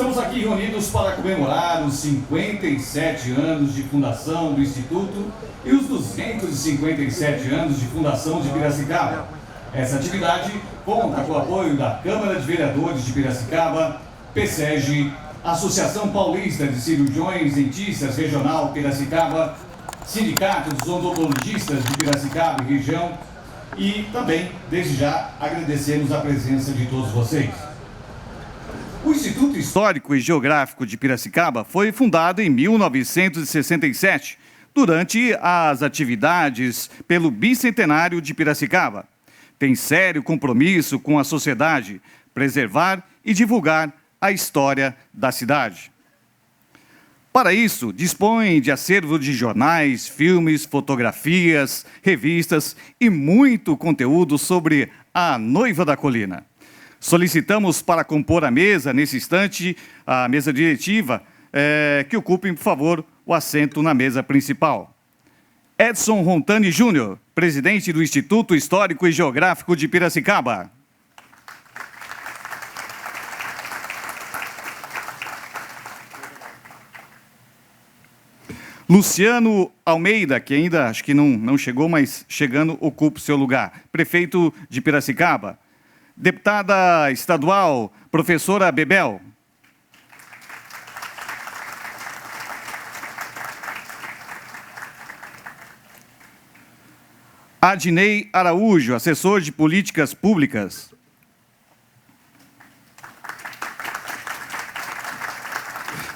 Estamos aqui reunidos para comemorar os 57 anos de fundação do Instituto e os 257 anos de fundação de Piracicaba. Essa atividade conta com o apoio da Câmara de Vereadores de Piracicaba, PSEG, Associação Paulista de Cirurgiões Dentistas Regional Piracicaba, Sindicato dos Odontologistas de Piracicaba e região e também, desde já, agradecemos a presença de todos vocês. O Instituto Histórico e Geográfico de Piracicaba foi fundado em 1967, durante as atividades pelo bicentenário de Piracicaba. Tem sério compromisso com a sociedade, preservar e divulgar a história da cidade. Para isso, dispõe de acervo de jornais, filmes, fotografias, revistas e muito conteúdo sobre a Noiva da Colina. Solicitamos para compor a mesa, nesse instante, a mesa diretiva, que ocupem, por favor, o assento na mesa principal. Edson Rontani Júnior, presidente do Instituto Histórico e Geográfico de Piracicaba. Luciano Almeida, que ainda acho que não chegou, mas chegando, ocupa o seu lugar. Prefeito de Piracicaba. Deputada estadual, professora Bebel. Adnei Araújo, assessor de políticas públicas.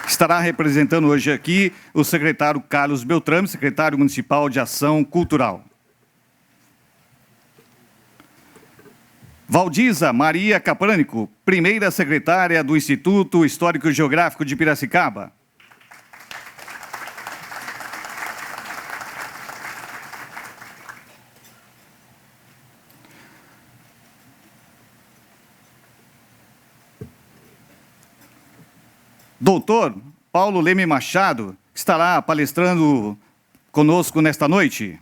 Estará representando hoje aqui o secretário Carlos Beltrame, secretário municipal de Ação Cultural. Valdiza Maria Caprânico, primeira secretária do Instituto Histórico e Geográfico de Piracicaba. Doutor Paulo Leme Machado, que estará palestrando conosco nesta noite.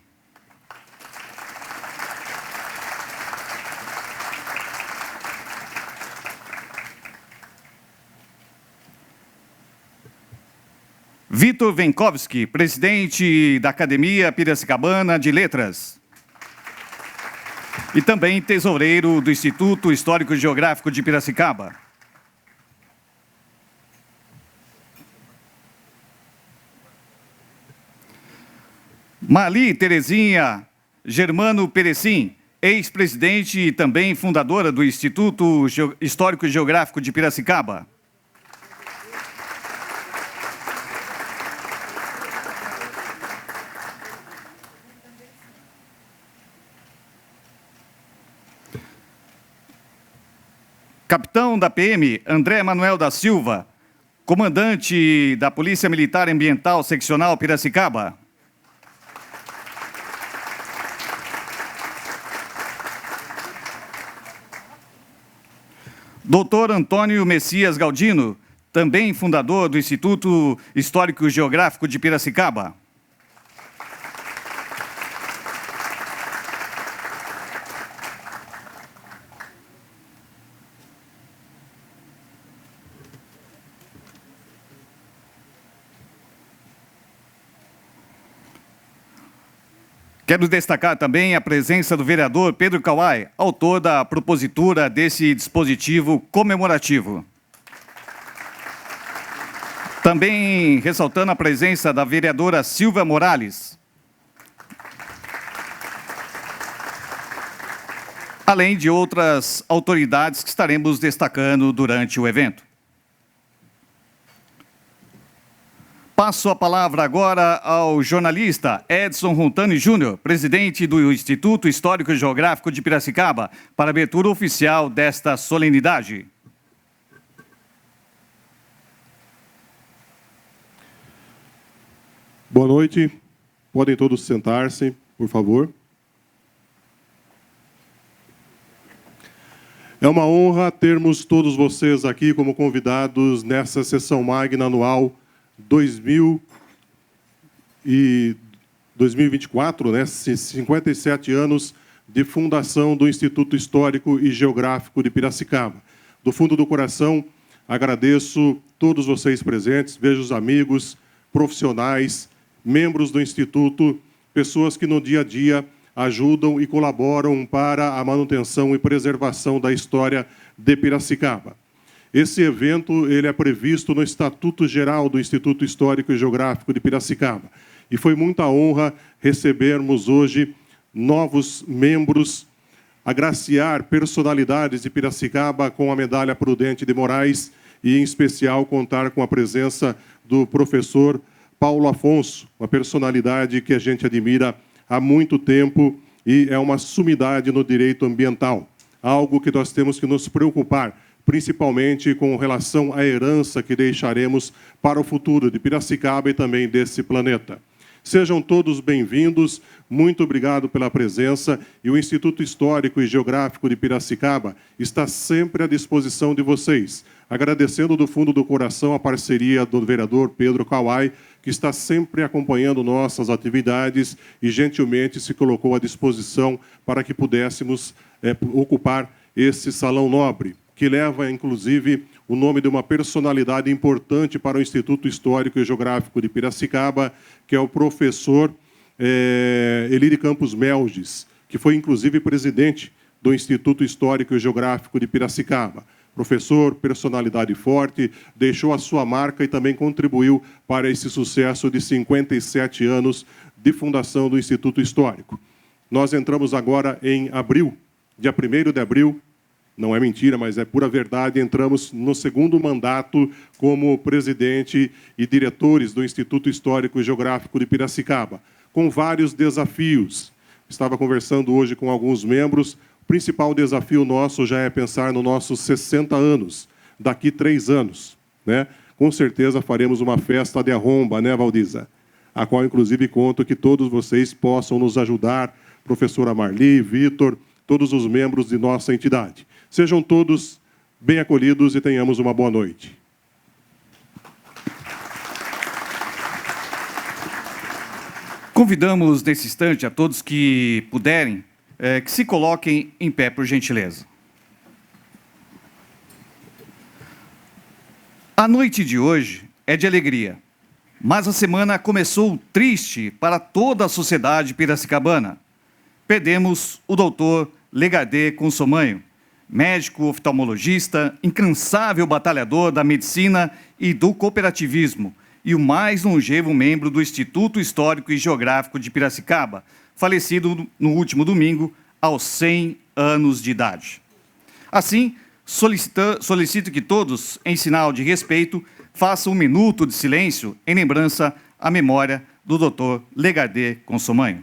Vitor Venkowski, presidente da Academia Piracicabana de Letras. E também tesoureiro do Instituto Histórico e Geográfico de Piracicaba. Mali Terezinha Germano Perecim, ex-presidente e também fundadora do Instituto Histórico e Geográfico de Piracicaba. Capitão da PM, André Manuel da Silva, comandante da Polícia Militar Ambiental Seccional Piracicaba. Doutor Antônio Messias Galdino, também fundador do Instituto Histórico e Geográfico de Piracicaba. Quero destacar também a presença do vereador Pedro Kawai, autor da propositura desse dispositivo comemorativo. Também ressaltando a presença da vereadora Silvia Morales. Além de outras autoridades que estaremos destacando durante o evento. Passo a palavra agora ao jornalista Edson Rontani Júnior, presidente do Instituto Histórico e Geográfico de Piracicaba, para a abertura oficial desta solenidade. Boa noite. Podem todos sentar-se, por favor. É uma honra termos todos vocês aqui como convidados nessa sessão magna anual 2024, né, 57 anos de fundação do Instituto Histórico e Geográfico de Piracicaba. Do fundo do coração, Agradeço todos vocês presentes, vejo os amigos, profissionais, membros do Instituto, pessoas que no dia a dia ajudam e colaboram para a manutenção e preservação da história de Piracicaba. Esse evento ele é previsto no Estatuto Geral do Instituto Histórico e Geográfico de Piracicaba. E foi muita honra recebermos hoje novos membros, agraciar personalidades de Piracicaba com a Medalha Prudente de Moraes e, em especial, contar com a presença do professor Paulo Afonso, uma personalidade que a gente admira há muito tempo e é uma sumidade no direito ambiental, algo que nós temos que nos preocupar, principalmente com relação à herança que deixaremos para o futuro de Piracicaba e também desse planeta. Sejam todos bem-vindos, muito obrigado pela presença, e o Instituto Histórico e Geográfico de Piracicaba está sempre à disposição de vocês, agradecendo do fundo do coração a parceria do vereador Pedro Kawai, que está sempre acompanhando nossas atividades e gentilmente se colocou à disposição para que pudéssemos ocupar esse salão nobre, que leva, inclusive, o nome de uma personalidade importante para o Instituto Histórico e Geográfico de Piracicaba, que é o professor Elide Campos Melges, que foi, inclusive, presidente do Instituto Histórico e Geográfico de Piracicaba. Professor, personalidade forte, deixou a sua marca e também contribuiu para esse sucesso de 57 anos de fundação do Instituto Histórico. Nós entramos agora em abril, dia 1º de abril, não é mentira, mas é pura verdade, entramos no segundo mandato como presidente e diretores do Instituto Histórico e Geográfico de Piracicaba, com vários desafios. Estava conversando hoje com alguns membros. O principal desafio nosso já é pensar nos nossos 60 anos, daqui 3 anos. Né? Com certeza faremos uma festa de arromba, né, Valdiza? A qual, inclusive, conto que todos vocês possam nos ajudar, professora Marli, Vitor, todos os membros de nossa entidade. Sejam todos bem acolhidos e tenhamos uma boa noite. Convidamos, nesse instante, a todos que puderem, que se coloquem em pé, por gentileza. A noite de hoje é de alegria, mas a semana começou triste para toda a sociedade piracicabana. Perdemos o doutor Legardé Consomanho, médico oftalmologista, incansável batalhador da medicina e do cooperativismo, e o mais longevo membro do Instituto Histórico e Geográfico de Piracicaba, falecido no último domingo, aos 100 anos de idade. Assim, solicito que todos, em sinal de respeito, façam um minuto de silêncio em lembrança à memória do Dr. Legardé Consomanho.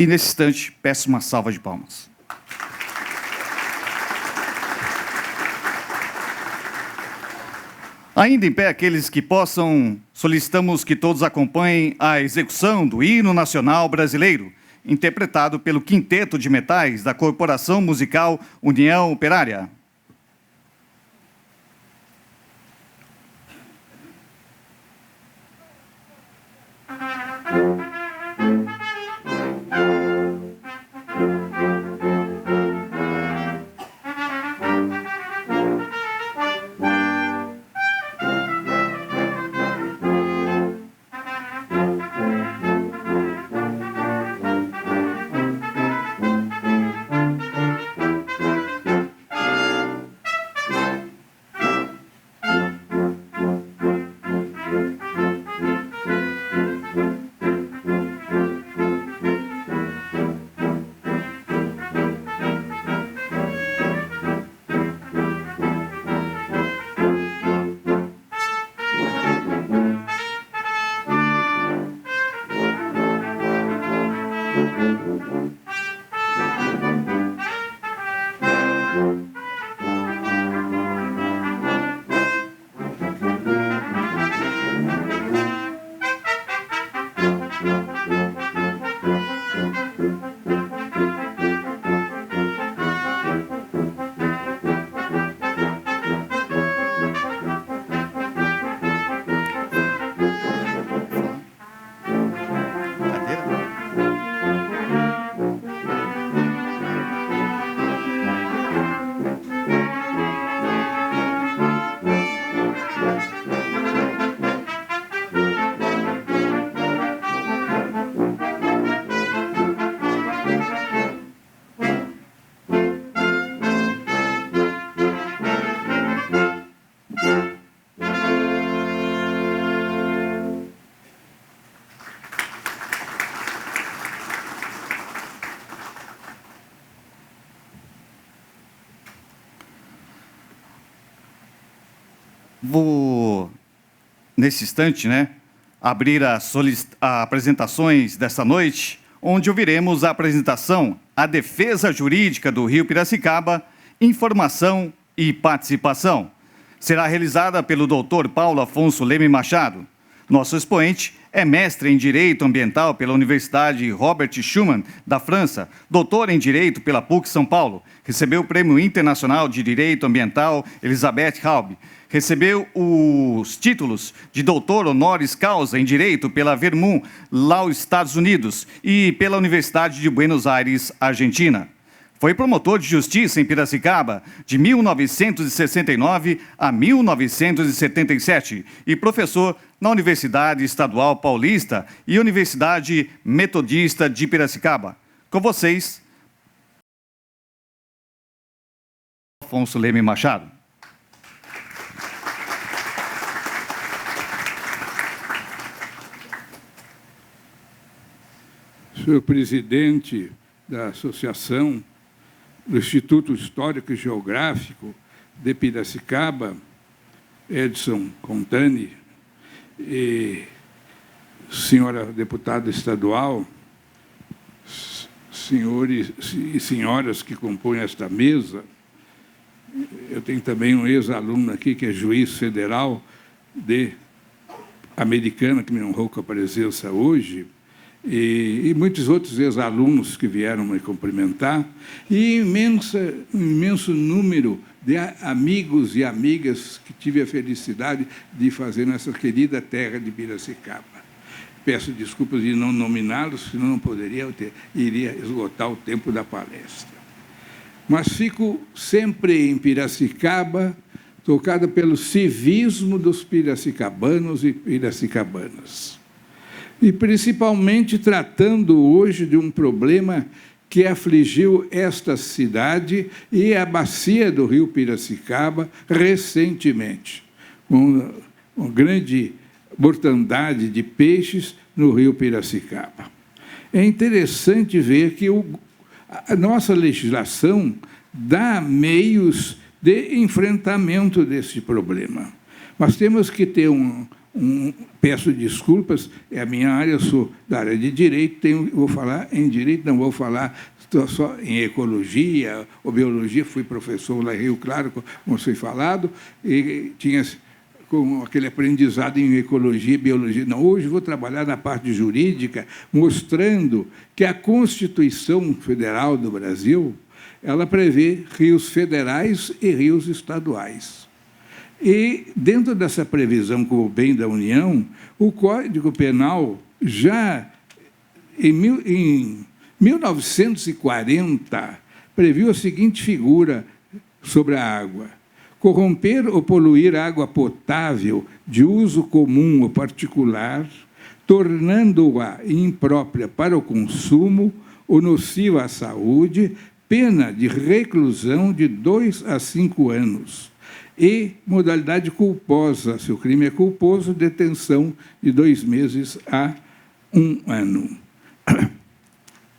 E, nesse instante, peço uma salva de palmas. Ainda em pé, aqueles que possam, solicitamos que todos acompanhem a execução do Hino Nacional Brasileiro, interpretado pelo Quinteto de Metais da Corporação Musical União Operária. Vou, nesse instante, abrir as apresentações desta noite, onde ouviremos a apresentação A Defesa Jurídica do Rio Piracicaba, Informação e Participação. Será realizada pelo Dr. Paulo Afonso Leme Machado. Nosso expoente é mestre em Direito Ambiental pela Universidade Robert Schuman, da França, doutor em Direito pela PUC São Paulo, recebeu o Prêmio Internacional de Direito Ambiental Elizabeth Raub, recebeu os títulos de doutor honoris causa em Direito pela Vermont, lá nos Estados Unidos, e pela Universidade de Buenos Aires, Argentina. Foi promotor de justiça em Piracicaba de 1969 a 1977 e professor na Universidade Estadual Paulista e Universidade Metodista de Piracicaba. Com vocês, Afonso Leme Machado. Senhor presidente da Associação do Instituto Histórico e Geográfico de Piracicaba, Edson Contani, e senhora deputada estadual, senhores e senhoras que compõem esta mesa, eu tenho também um ex-aluno aqui que é juiz federal de Americana, que me honrou com a presença hoje, e muitos outros ex-alunos que vieram me cumprimentar, e imenso número de amigos e amigas que tive a felicidade de fazer nessa querida terra de Piracicaba. Peço desculpas de não nominá-los, senão não iria esgotar o tempo da palestra. Mas fico sempre em Piracicaba, tocada pelo civismo dos piracicabanos e piracicabanas. E principalmente tratando hoje de um problema que afligiu esta cidade e a bacia do rio Piracicaba recentemente, com uma grande mortandade de peixes no rio Piracicaba. É interessante ver que a nossa legislação dá meios de enfrentamento desse problema. Mas temos que ter peço desculpas, é a minha área, eu sou da área de Direito, vou falar em Direito, não vou falar só em Ecologia ou Biologia, fui professor lá em Rio Claro, como foi falado, e tinha com aquele aprendizado em Ecologia e Biologia. Não, hoje vou trabalhar na parte jurídica, mostrando que a Constituição Federal do Brasil, ela prevê rios federais e rios estaduais. E, dentro dessa previsão como bem da União, o Código Penal, já em 1940, previu a seguinte figura sobre a água: corromper ou poluir a água potável de uso comum ou particular, tornando-a imprópria para o consumo ou nociva à saúde, pena de reclusão de 2 a 5 anos. E modalidade culposa, se o crime é culposo, detenção de 2 meses a 1 ano.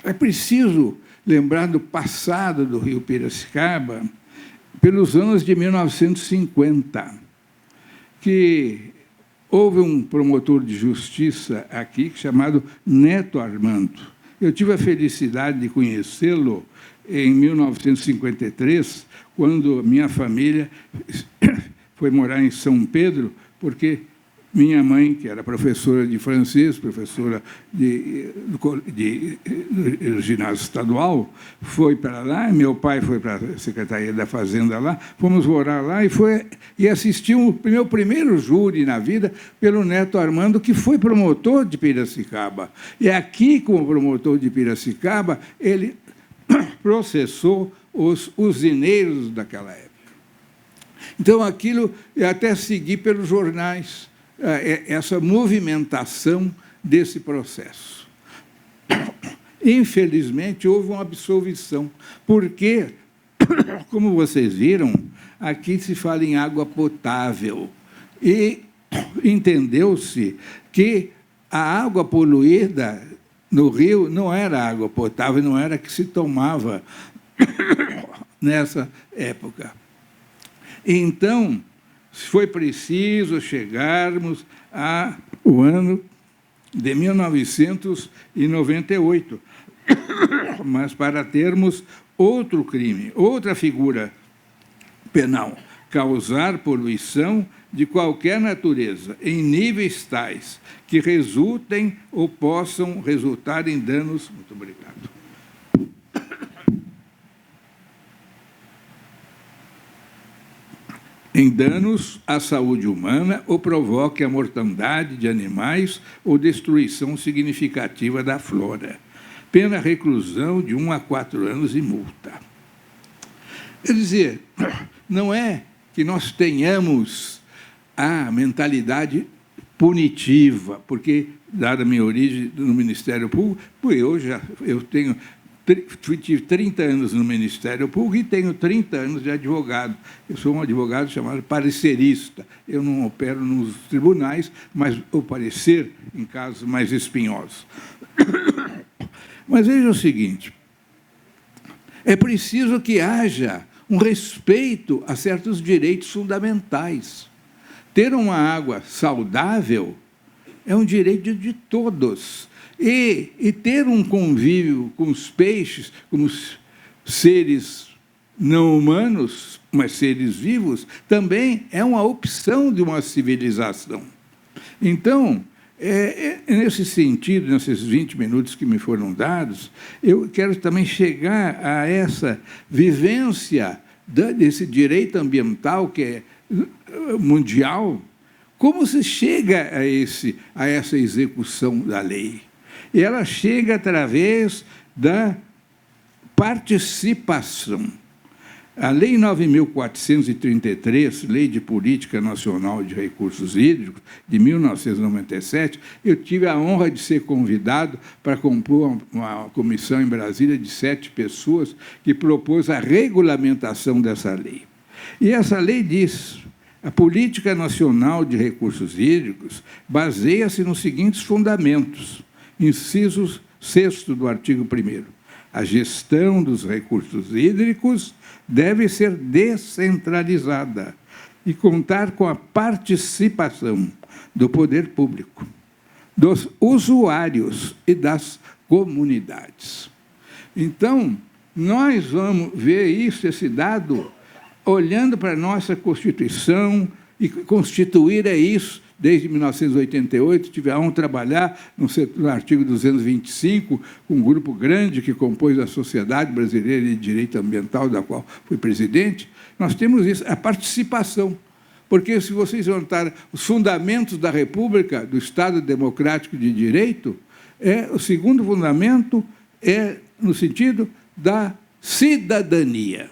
É preciso lembrar do passado do rio Piracicaba, pelos anos de 1950, que houve um promotor de justiça aqui, chamado Neto Armando. Eu tive a felicidade de conhecê-lo em 1953, quando minha família foi morar em São Pedro, porque minha mãe, que era professora de francês, professora do ginásio estadual, foi para lá, meu pai foi para a Secretaria da Fazenda lá, fomos morar lá e assistimos o meu primeiro júri na vida pelo Neto Armando, que foi promotor de Piracicaba. E aqui, como promotor de Piracicaba, ele processou os usineiros daquela época. Então, aquilo, eu até segui pelos jornais, essa movimentação desse processo. Infelizmente, houve uma absolvição, porque, como vocês viram, aqui se fala em água potável, e entendeu-se que a água poluída no rio não era água potável, não era que se tomava nessa época. Então, foi preciso chegarmos ao ano de 1998, mas para termos outro crime, outra figura penal, causar poluição de qualquer natureza, em níveis tais que resultem ou possam resultar em danos. Muito obrigado. Em danos à saúde humana ou provoque a mortandade de animais ou destruição significativa da flora. Pena reclusão de 1 a 4 anos e multa. Quer dizer, não é que nós tenhamos a mentalidade punitiva, porque, dada a minha origem no Ministério Público, eu tive 30 anos no Ministério Público e tenho 30 anos de advogado. Eu sou um advogado chamado parecerista. Eu não opero nos tribunais, mas o parecer em casos mais espinhosos. Mas veja o seguinte, é preciso que haja um respeito a certos direitos fundamentais. Ter uma água saudável é um direito de todos. E ter um convívio com os peixes, como seres não humanos, mas seres vivos, também é uma opção de uma civilização. Então, nesse sentido, nesses 20 minutos que me foram dados, eu quero também chegar a essa vivência desse direito ambiental que é mundial. Como se chega a essa execução da lei? E ela chega através da participação. A Lei 9.433, Lei de Política Nacional de Recursos Hídricos, de 1997, eu tive a honra de ser convidado para compor uma comissão em Brasília de 7 pessoas que propôs a regulamentação dessa lei. E essa lei diz: a Política Nacional de Recursos Hídricos baseia-se nos seguintes fundamentos. Inciso 6º do artigo 1º. A gestão dos recursos hídricos deve ser descentralizada e contar com a participação do poder público, dos usuários e das comunidades. Então, nós vamos ver isso, esse dado, olhando para a nossa Constituição, e constituir isso. Desde 1988, tive a honra de trabalhar no artigo 225, com um grupo grande que compôs a Sociedade Brasileira de Direito Ambiental, da qual fui presidente. Nós temos isso, a participação. Porque, se vocês notarem os fundamentos da República, do Estado Democrático de Direito, o segundo fundamento é no sentido da cidadania.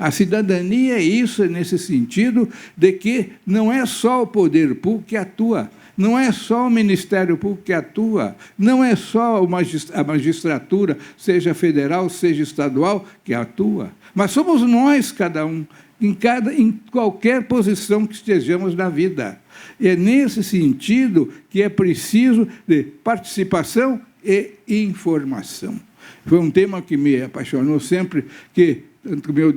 A cidadania é isso, nesse sentido de que não é só o poder público que atua, não é só o Ministério Público que atua, não é só a magistratura, seja federal, seja estadual, que atua, mas somos nós, cada um, em qualquer posição que estejamos na vida. E é nesse sentido que é preciso de participação e informação. Foi um tema que me apaixonou sempre, que o meu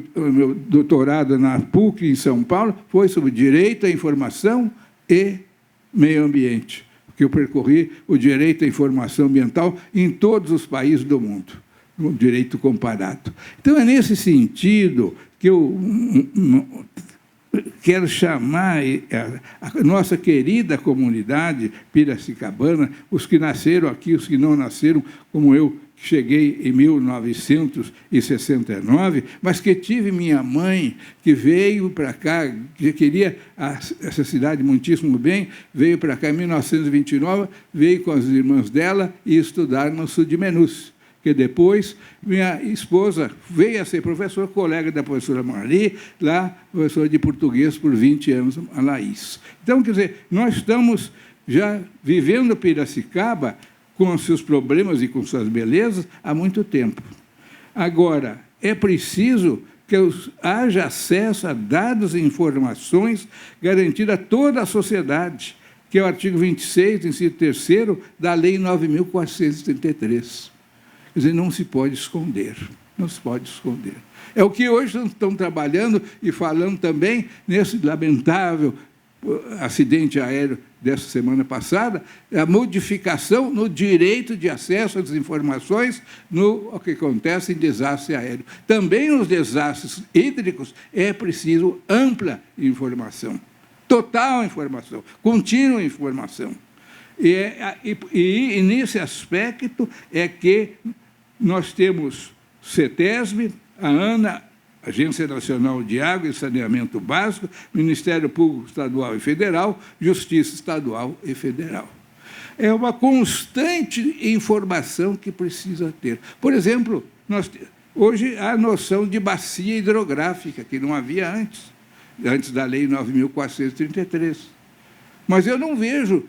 doutorado na PUC, em São Paulo, foi sobre direito à informação e meio ambiente, porque eu percorri o direito à informação ambiental em todos os países do mundo, no direito comparado. Então, é nesse sentido que eu quero chamar a nossa querida comunidade piracicabana, os que nasceram aqui, os que não nasceram, como eu, que cheguei em 1969, mas que tive minha mãe, que veio para cá, que queria essa cidade muitíssimo bem, veio para cá em 1929, veio com as irmãs dela e estudaram no sul de Menúcio, que depois minha esposa veio a ser professora, colega da professora Marli, lá, professora de português por 20 anos, a Laís. Então, quer dizer, nós estamos já vivendo Piracicaba com os seus problemas e com suas belezas há muito tempo. Agora, é preciso que haja acesso a dados e informações garantidos a toda a sociedade, que é o artigo 26, inciso 3º, da Lei 9.433. Quer dizer, não se pode esconder, não se pode esconder. É o que hoje estão trabalhando e falando também nesse lamentável acidente aéreo dessa semana passada, a modificação no direito de acesso às informações no que acontece em desastre aéreo. Também nos desastres hídricos é preciso ampla informação, total informação, contínua informação. E nesse aspecto é que nós temos CETESB, a ANA, Agência Nacional de Água e Saneamento Básico, Ministério Público Estadual e Federal, Justiça Estadual e Federal. É uma constante informação que precisa ter. Por exemplo, hoje há a noção de bacia hidrográfica, que não havia antes da Lei 9.433. Mas eu não vejo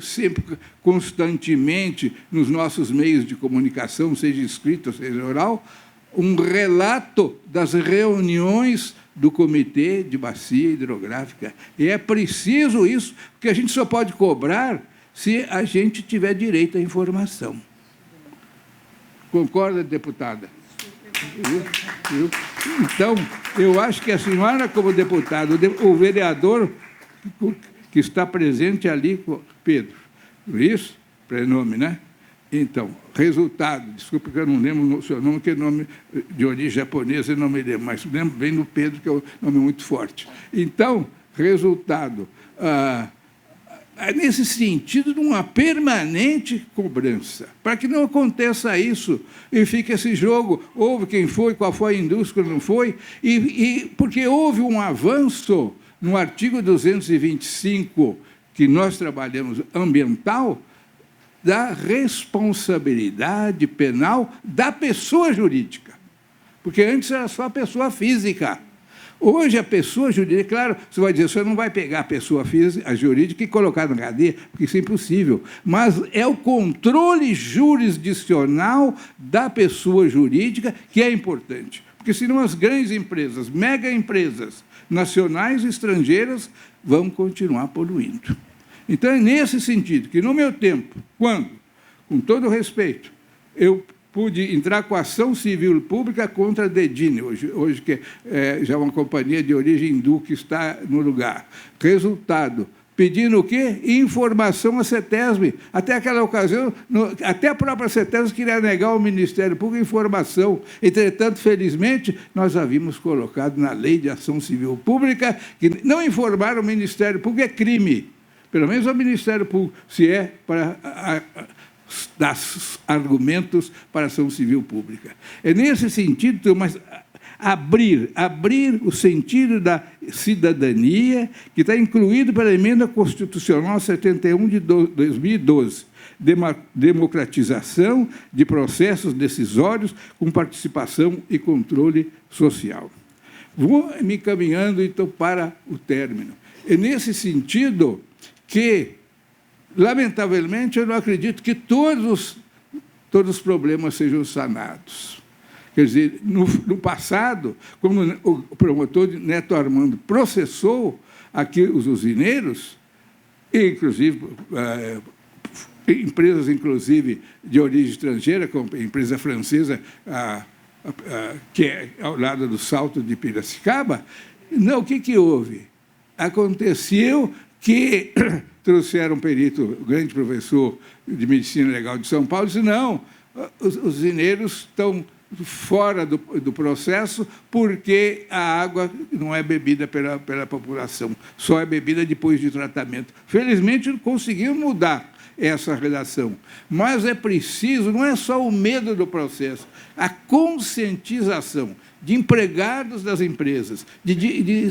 sempre, constantemente, nos nossos meios de comunicação, seja escrito, seja oral, um relato das reuniões do Comitê de Bacia Hidrográfica. E é preciso isso, porque a gente só pode cobrar se a gente tiver direito à informação. Concorda, deputada? Então, eu acho que a senhora, como deputada, o vereador que está presente ali, Pedro, Luiz, prenome, né? Então, resultado, desculpa que eu não lembro o seu nome, que é nome de origem japonesa, eu não me lembro, mas lembro bem do Pedro, que é um nome muito forte. Então, resultado, nesse sentido de uma permanente cobrança, para que não aconteça isso e fique esse jogo, houve quem foi, qual foi a indústria, não foi, porque houve um avanço no artigo 225, que nós trabalhamos, ambiental, da responsabilidade penal da pessoa jurídica. Porque antes era só a pessoa física. Hoje, a pessoa jurídica, claro, você vai dizer, você não vai pegar a pessoa física, a jurídica, e colocar na cadeia, porque isso é impossível. Mas é o controle jurisdicional da pessoa jurídica que é importante. Porque senão as grandes empresas, mega empresas, nacionais e estrangeiras, vão continuar poluindo. Então, é nesse sentido que, no meu tempo, quando, com todo respeito, eu pude entrar com ação civil pública contra a Dedini, hoje que é já uma companhia de origem hindu que está no lugar. Resultado, pedindo o quê? Informação à CETESB. Até aquela ocasião, até a própria CETESB queria negar ao Ministério Público informação. Entretanto, felizmente, nós havíamos colocado na Lei de Ação Civil Pública que não informar o Ministério Público é crime. Pelo menos ao Ministério Público, se é para dar argumentos para a ação civil pública. É nesse sentido, mas abrir o sentido da cidadania, que está incluído pela Emenda Constitucional 71 de 2012, democratização de processos decisórios com participação e controle social. Vou me encaminhando, então, para o término. É nesse sentido que, lamentavelmente, eu não acredito que todos os problemas sejam sanados. Quer dizer, no passado, como o promotor Neto Armando processou aqui os usineiros, inclusive empresas, inclusive, de origem estrangeira, como a empresa francesa, que é ao lado do Salto de Piracicaba, não, o que houve? Aconteceu que trouxeram um perito, o grande professor de Medicina Legal de São Paulo, disse, não, os usineiros estão fora do processo porque a água não é bebida pela população, só é bebida depois de tratamento. Felizmente, conseguiu mudar essa relação. Mas é preciso, não é só o medo do processo, a conscientização de empregados das empresas, de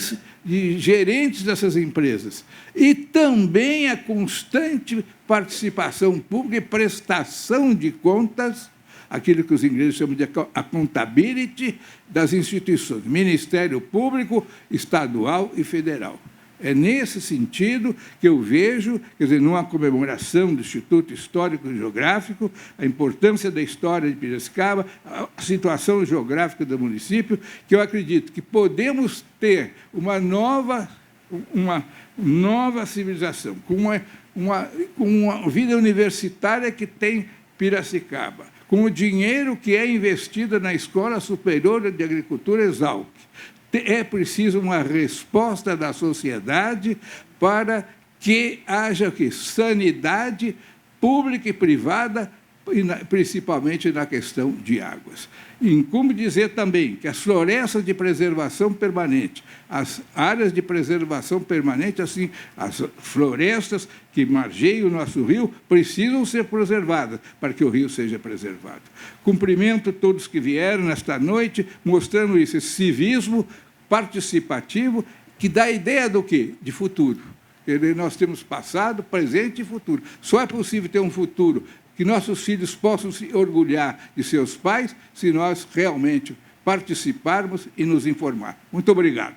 gerentes dessas empresas, e também a constante participação pública e prestação de contas, aquilo que os ingleses chamam de accountability, das instituições, Ministério Público, Estadual e Federal. É nesse sentido que eu vejo, quer dizer, numa comemoração do Instituto Histórico e Geográfico, a importância da história de Piracicaba, a situação geográfica do município, que eu acredito que podemos ter uma nova civilização, com uma vida universitária que tem Piracicaba, com o dinheiro que é investido na Escola Superior de Agricultura ESALC. É preciso uma resposta da sociedade para que haja sanidade pública e privada, principalmente na questão de águas. Incumbe dizer também que as florestas de preservação permanente, as áreas de preservação permanente, assim, as florestas que margeiam o nosso rio, precisam ser preservadas para que o rio seja preservado. Cumprimento todos que vieram nesta noite, mostrando esse civismo participativo que dá ideia do quê? De futuro. Nós temos passado, presente e futuro. Só é possível ter um futuro que nossos filhos possam se orgulhar de seus pais se nós realmente participarmos e nos informar. Muito obrigado.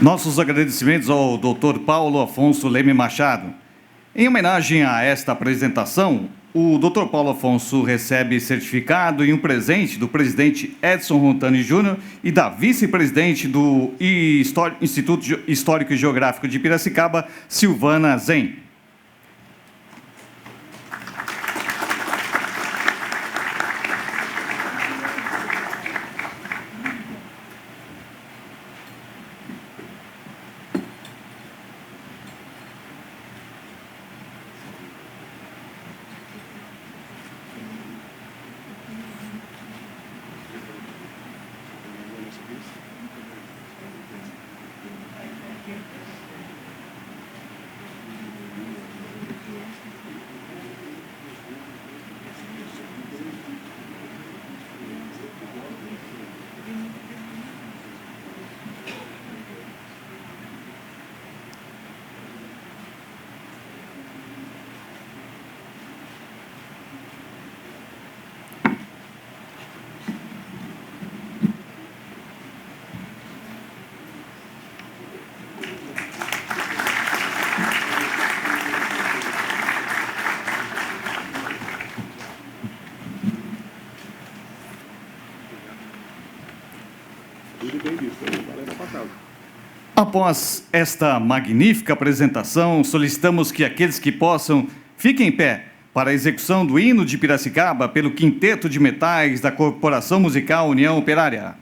Nossos agradecimentos ao Dr. Paulo Afonso Leme Machado. Em homenagem a esta apresentação, o Dr. Paulo Afonso recebe certificado e um presente do presidente Edson Rontani Júnior e da vice-presidente do Instituto Histórico e Geográfico de Piracicaba, Silvana Zen. Após esta magnífica apresentação, solicitamos que aqueles que possam fiquem em pé para a execução do hino de Piracicaba pelo Quinteto de Metais da Corporação Musical União Operária.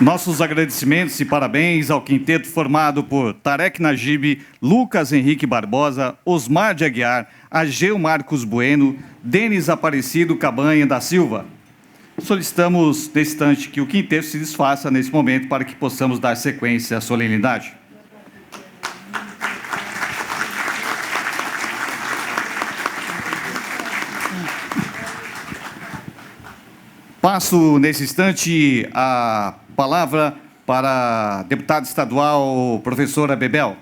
Nossos agradecimentos e parabéns ao quinteto formado por Tarek Najib, Lucas Henrique Barbosa, Osmar de Aguiar, Ageu Marcos Bueno, Denis Aparecido Cabanha da Silva. Solicitamos, nesse instante, que o quinteto se desfaça nesse momento para que possamos dar sequência à solenidade. Passo, nesse instante, a Palavra para a deputada estadual, professora Bebel.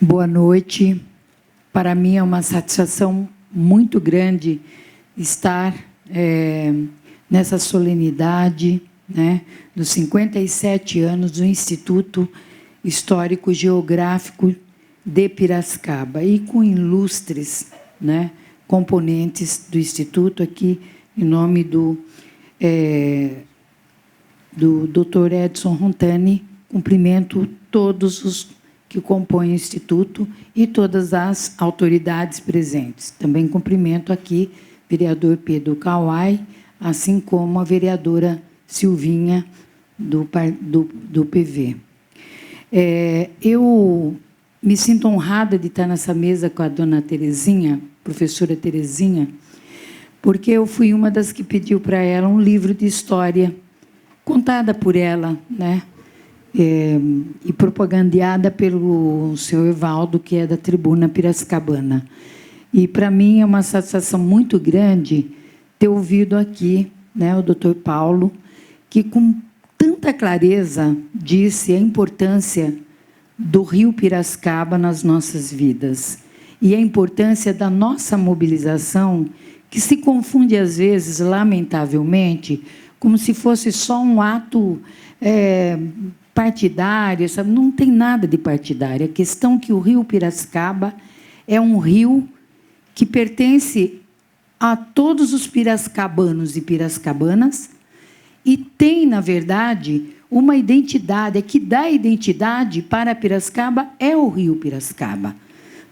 Boa noite. Para mim é uma satisfação muito grande estar nessa solenidade, né, dos 57 anos do Instituto Histórico Geográfico de Piracicaba e com ilustres, né, componentes do Instituto aqui, em nome do Dr. Edson Rontani. Cumprimento todos os que compõem o Instituto e todas as autoridades presentes. Também cumprimento aqui o vereador Pedro Kawai, assim como a vereadora Silvinha, do PV. Eu me sinto honrada de estar nessa mesa com a dona Terezinha, professora Terezinha, porque eu fui uma das que pediu para ela um livro de história, contada por ela, né? E propagandeada pelo senhor Evaldo, que é da Tribuna Piracicabana. E, para mim, é uma satisfação muito grande ter ouvido aqui, né, o doutor Paulo, que, com tanta clareza, disse a importância do Rio Piracicaba nas nossas vidas e a importância da nossa mobilização, que se confunde, às vezes, lamentavelmente, como se fosse só um ato partidário, sabe? Não tem nada de partidário. A questão é que o Rio Piracicaba é um rio que pertence a todos os piracicabanos e piracicabanas e tem, na verdade, uma identidade, que dá identidade para Piracicaba é o Rio Piracicaba.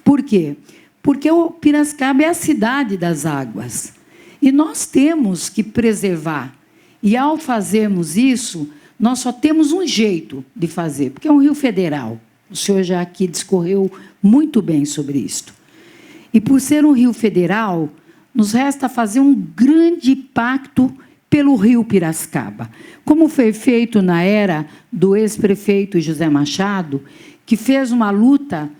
Por quê? Porque o Piracicaba é a cidade das águas. E nós temos que preservar. E, ao fazermos isso, nós só temos um jeito de fazer, porque é um rio federal. O senhor já aqui discorreu muito bem sobre isto. E, por ser um rio federal, nos resta fazer um grande pacto pelo Rio Piracicaba, como foi feito na era do ex-prefeito José Machado, que fez uma luta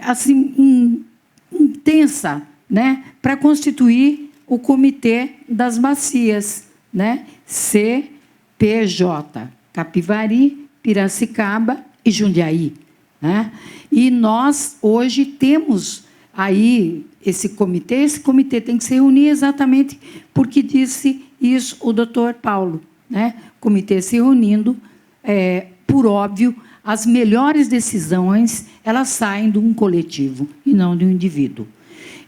assim intensa, né, para constituir o Comitê das Bacias, né, CPJ, Capivari, Piracicaba e Jundiaí, né? E nós hoje temos aí esse comitê tem que se reunir exatamente porque disse isso o doutor Paulo, né? Comitê se reunindo, por óbvio, as melhores decisões, elas saem de um coletivo e não de um indivíduo.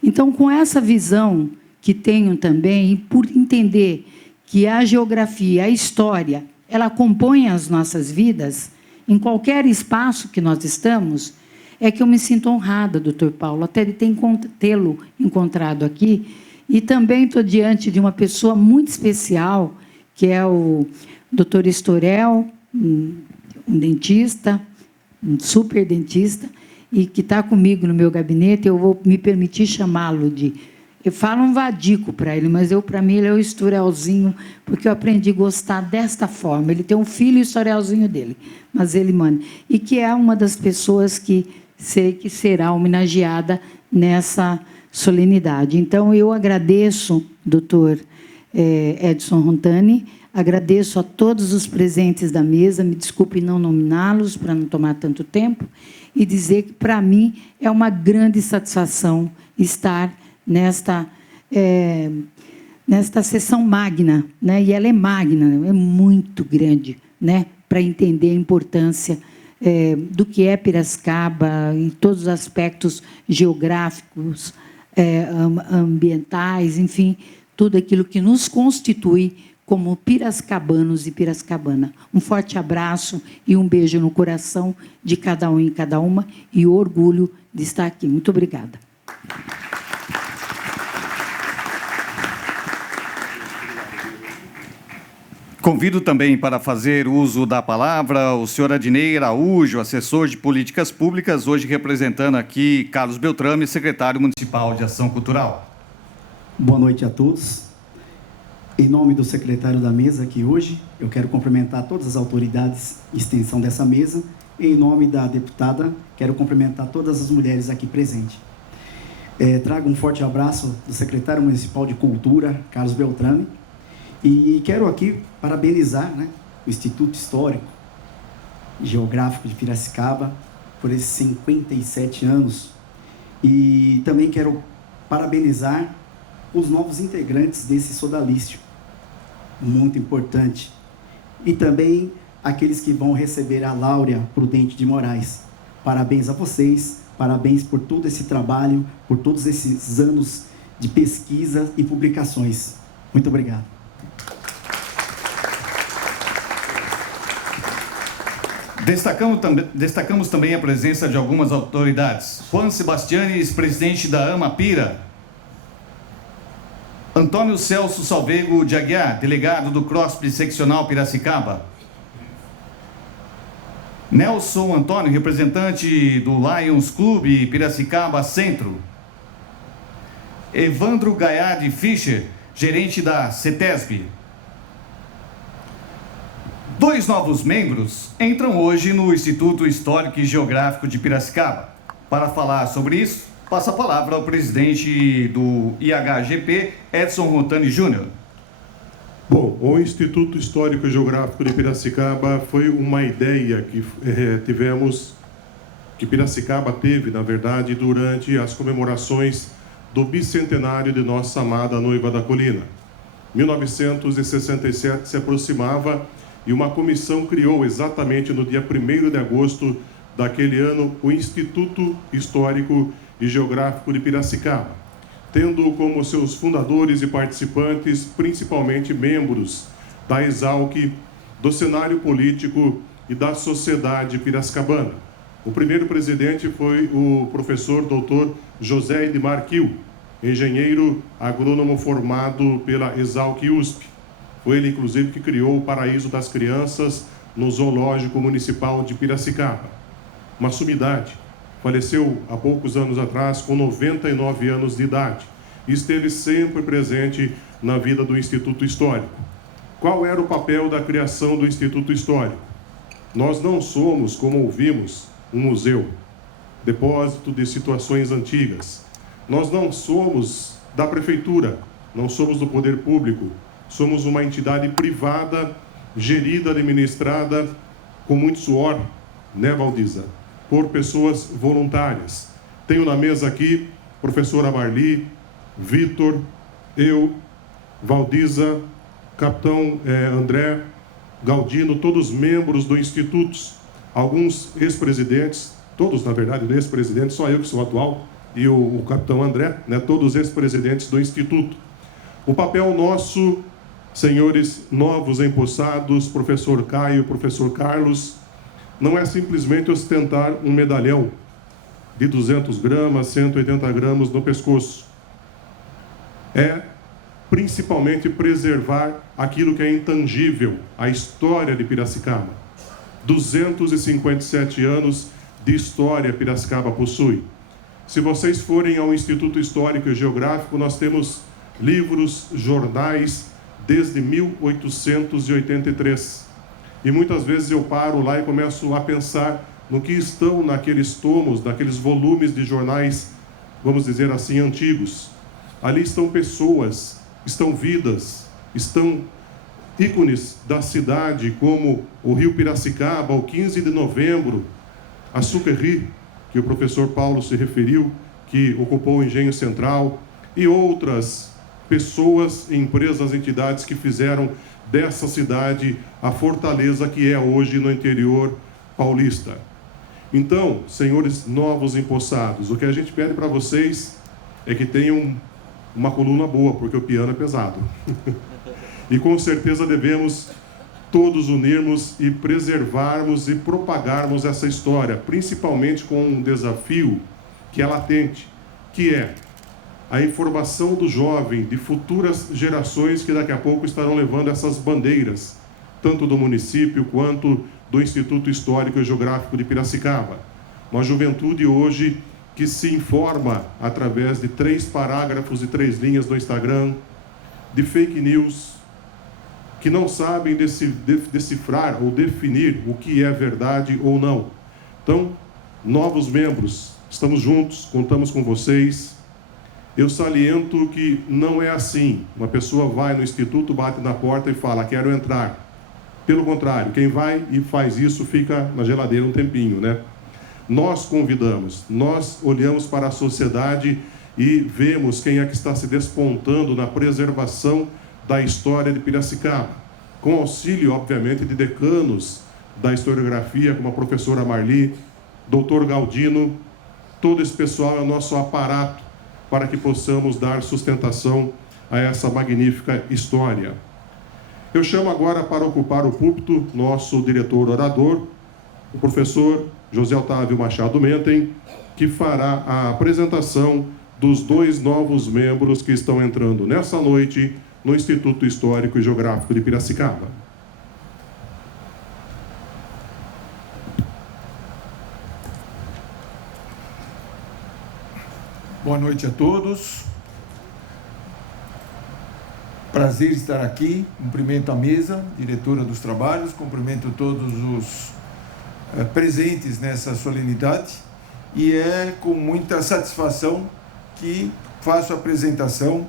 Então, com essa visão que tenho também, e por entender que a geografia, a história, ela compõe as nossas vidas, em qualquer espaço que nós estamos, é que eu me sinto honrada, doutor Paulo, até de tê-lo encontrado aqui, e também estou diante de uma pessoa muito especial, que é o doutor Estorel, um dentista, um super dentista, e que está comigo no meu gabinete. Eu vou me permitir chamá-lo de... Eu falo um vadico para ele, mas para mim ele é o Estorelzinho, porque eu aprendi a gostar desta forma. Ele tem um filho e o Estorelzinho dele, mas ele manda. E que é uma das pessoas que sei que será homenageada nessa solenidade. Então, eu agradeço, doutor Edson Rontani, agradeço a todos os presentes da mesa, me desculpe não nominá-los, para não tomar tanto tempo, e dizer que, para mim, é uma grande satisfação estar nesta sessão magna, né? E ela é magna, é muito grande, né? Para entender a importância do que é Piracicaba, em todos os aspectos geográficos, ambientais, enfim, tudo aquilo que nos constitui como piracicabanos e piracicabana. Um forte abraço e um beijo no coração de cada um e cada uma, e o orgulho de estar aqui. Muito obrigada. Convido também para fazer uso da palavra o senhor Adnei Araújo, assessor de políticas públicas, hoje representando aqui Carlos Beltrame, secretário municipal de Ação Cultural. Boa noite a todos. Em nome do secretário da mesa aqui hoje, eu quero cumprimentar todas as autoridades em extensão dessa mesa. E, em nome da deputada, quero cumprimentar todas as mulheres aqui presentes. Trago um forte abraço do secretário municipal de Cultura, Carlos Beltrame, E quero aqui parabenizar, né, o Instituto Histórico e Geográfico de Piracicaba por esses 57 anos. E também quero parabenizar os novos integrantes desse sodalício, muito importante. E também aqueles que vão receber a Láurea Prudente de Moraes. Parabéns a vocês, parabéns por todo esse trabalho, por todos esses anos de pesquisa e publicações. Muito obrigado. Destacamos também a presença de algumas autoridades. Juan Sebastianes, presidente da Amapira. Antônio Celso Salvego de Aguiar, delegado do CROSP Seccional Piracicaba. Nelson Antônio, representante do Lions Clube Piracicaba Centro. Evandro Gaiardi Fischer, gerente da CETESB. 2 novos membros entram hoje no Instituto Histórico e Geográfico de Piracicaba. Para falar sobre isso, passo a palavra ao presidente do IHGP, Edson Rotani Júnior. Bom, o Instituto Histórico e Geográfico de Piracicaba foi uma ideia que que Piracicaba teve, na verdade, durante as comemorações do bicentenário de nossa amada Noiva da Colina. 1967 se aproximava e uma comissão criou exatamente no dia 1º de agosto daquele ano o Instituto Histórico e Geográfico de Piracicaba, tendo como seus fundadores e participantes, principalmente membros da Exalc, do cenário político e da sociedade piracicabana. O primeiro presidente foi o professor Dr. José Edmar Kiel, engenheiro agrônomo formado pela Exalc USP. Foi ele, inclusive, que criou o Paraíso das Crianças no Zoológico Municipal de Piracicaba. Uma sumidade. Faleceu há poucos anos atrás, com 99 anos de idade. E esteve sempre presente na vida do Instituto Histórico. Qual era o papel da criação do Instituto Histórico? Nós não somos, como ouvimos, um museu, depósito de situações antigas. Nós não somos da prefeitura, não somos do poder público. Somos uma entidade privada, gerida, administrada com muito suor, né, Valdiza? Por pessoas voluntárias. Tenho na mesa aqui professora Marli, Vitor, eu, Valdiza, capitão André, Galdino, todos membros do Instituto, alguns ex-presidentes, todos, na verdade, ex-presidentes, só eu que sou atual, e o capitão André, né, todos ex-presidentes do Instituto. O papel nosso, senhores novos empossados, professor Caio, professor Carlos, não é simplesmente ostentar um medalhão de 200 gramas, 180 gramas no pescoço. É principalmente preservar aquilo que é intangível, a história de Piracicaba. 257 anos de história Piracicaba possui. Se vocês forem ao Instituto Histórico e Geográfico, nós temos livros, jornais, desde 1883. E muitas vezes eu paro lá e começo a pensar no que estão naqueles tomos, naqueles volumes de jornais, vamos dizer assim, antigos. Ali estão pessoas, estão vidas, estão ícones da cidade, como o Rio Piracicaba, o 15 de novembro, a Sucre, que o professor Paulo se referiu, que ocupou o Engenho Central, e outras pessoas, empresas, entidades que fizeram dessa cidade a fortaleza que é hoje no interior paulista. Então, senhores novos empossados, o que a gente pede para vocês é que tenham uma coluna boa, porque o piano é pesado. E com certeza devemos todos unirmos e preservarmos e propagarmos essa história, principalmente com um desafio que é latente, que é a informação do jovem, de futuras gerações que daqui a pouco estarão levando essas bandeiras, tanto do município quanto do Instituto Histórico e Geográfico de Piracicaba. Uma juventude hoje que se informa através de 3 parágrafos e 3 linhas no Instagram, de fake news, que não sabem decifrar ou definir o que é verdade ou não. Então, novos membros, estamos juntos, contamos com vocês. Eu saliento que não é assim. Uma pessoa vai no instituto, bate na porta e fala, quero entrar. Pelo contrário, quem vai e faz isso fica na geladeira um tempinho, né? Nós convidamos, nós olhamos para a sociedade e vemos quem é que está se despontando na preservação da história de Piracicaba, com auxílio, obviamente, de decanos da historiografia, como a professora Marli, doutor Galdino. Todo esse pessoal é o nosso aparato para que possamos dar sustentação a essa magnífica história. Eu chamo agora para ocupar o púlpito nosso diretor orador, o professor José Otávio Machado Mentem, que fará a apresentação dos 2 novos membros que estão entrando nessa noite no Instituto Histórico e Geográfico de Piracicaba. Boa noite a todos. Prazer estar aqui. Cumprimento a mesa, diretora dos trabalhos, cumprimento todos os presentes nessa solenidade e é com muita satisfação que faço a apresentação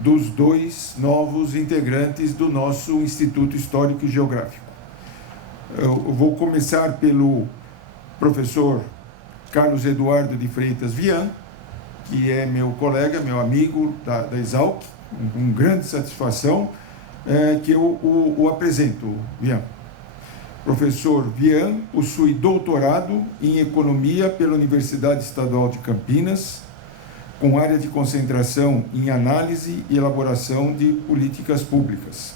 dos 2 novos integrantes do nosso Instituto Histórico e Geográfico. Eu vou começar pelo professor Carlos Eduardo de Freitas Vian, que é meu colega, meu amigo da Exalc, com grande satisfação que eu o apresento, Vian. Professor Vian possui doutorado em Economia pela Universidade Estadual de Campinas, com área de concentração em Análise e Elaboração de Políticas Públicas.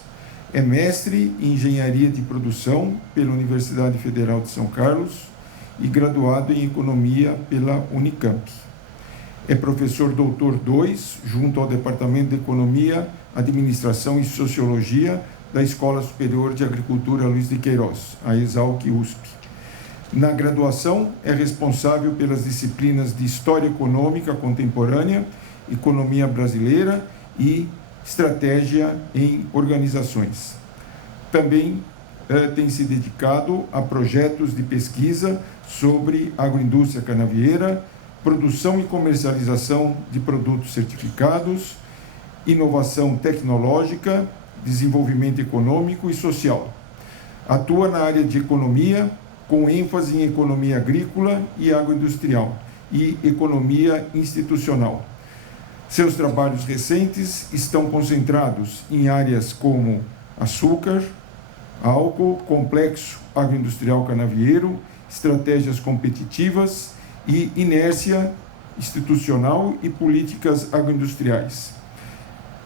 É mestre em Engenharia de Produção pela Universidade Federal de São Carlos e graduado em Economia pela Unicamp. É professor doutor 2, junto ao Departamento de Economia, Administração e Sociologia da Escola Superior de Agricultura Luiz de Queiroz, a Exalc-USP. Na graduação, é responsável pelas disciplinas de História Econômica Contemporânea, Economia Brasileira e Estratégia em Organizações. Também tem se dedicado a projetos de pesquisa sobre agroindústria canavieira, produção e comercialização de produtos certificados, inovação tecnológica, desenvolvimento econômico e social. Atua na área de economia, com ênfase em economia agrícola e agroindustrial e economia institucional. Seus trabalhos recentes estão concentrados em áreas como açúcar, álcool, complexo agroindustrial canavieiro, estratégias competitivas e inércia institucional e políticas agroindustriais,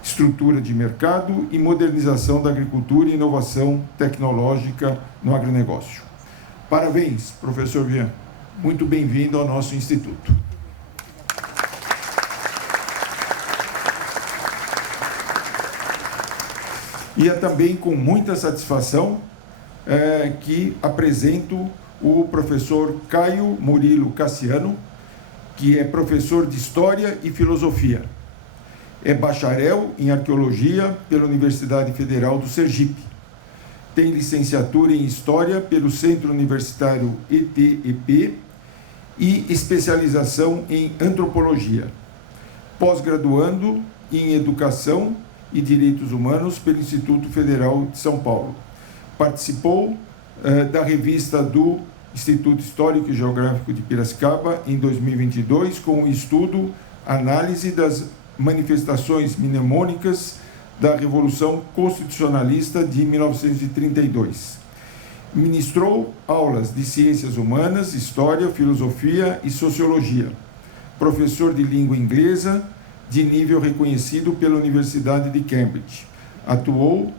estrutura de mercado e modernização da agricultura e inovação tecnológica no agronegócio. Parabéns, professor Vian. Muito bem-vindo ao nosso instituto. E é também com muita satisfação que apresento o professor Caio Murilo Cassiano, que é professor de História e Filosofia. É bacharel em Arqueologia pela Universidade Federal do Sergipe. Tem licenciatura em História pelo Centro Universitário ETEP e especialização em Antropologia. Pós-graduando em Educação e Direitos Humanos pelo Instituto Federal de São Paulo. Participou da revista do Instituto Histórico e Geográfico de Piracicaba em 2022 com o estudo Análise das Manifestações Mnemônicas da Revolução Constitucionalista de 1932. Ministrou aulas de Ciências Humanas, História, Filosofia e Sociologia. Professor de Língua Inglesa de nível reconhecido pela Universidade de Cambridge. Atuou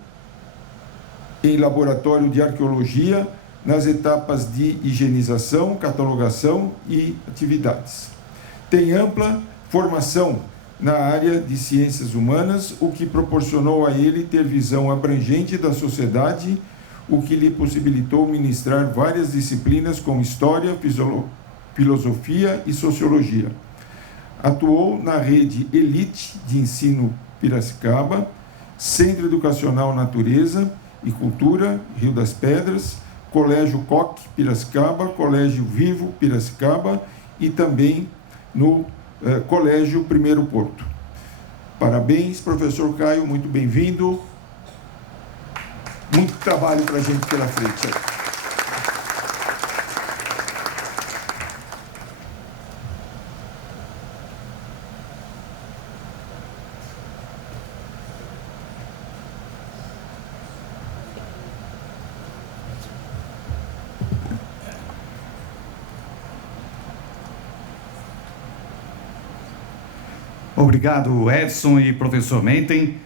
em laboratório de arqueologia nas etapas de higienização, catalogação e atividades. Tem ampla formação na área de ciências humanas, o que proporcionou a ele ter visão abrangente da sociedade, o que lhe possibilitou ministrar várias disciplinas como História, Filosofia e Sociologia. Atuou na rede Elite de Ensino Piracicaba, Centro Educacional Natureza e Cultura, Rio das Pedras, Colégio Coque Piracicaba, Colégio Vivo Piracicaba e também no Colégio Primeiro Porto. Parabéns, professor Caio, muito bem-vindo. Muito trabalho para a gente pela frente. Obrigado, Edson e professor Menten.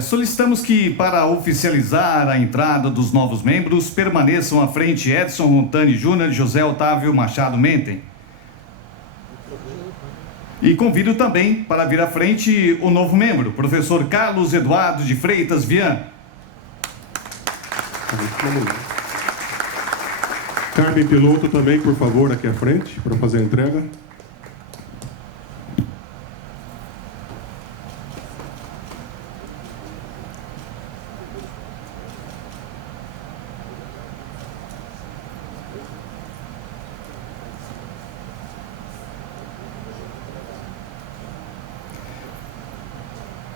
Solicitamos que, para oficializar a entrada dos novos membros, permaneçam à frente Edson Montani Júnior e José Otávio Machado Menten. E convido também para vir à frente o novo membro, professor Carlos Eduardo de Freitas Vian. Carmen Piloto também, por favor, aqui à frente, para fazer a entrega.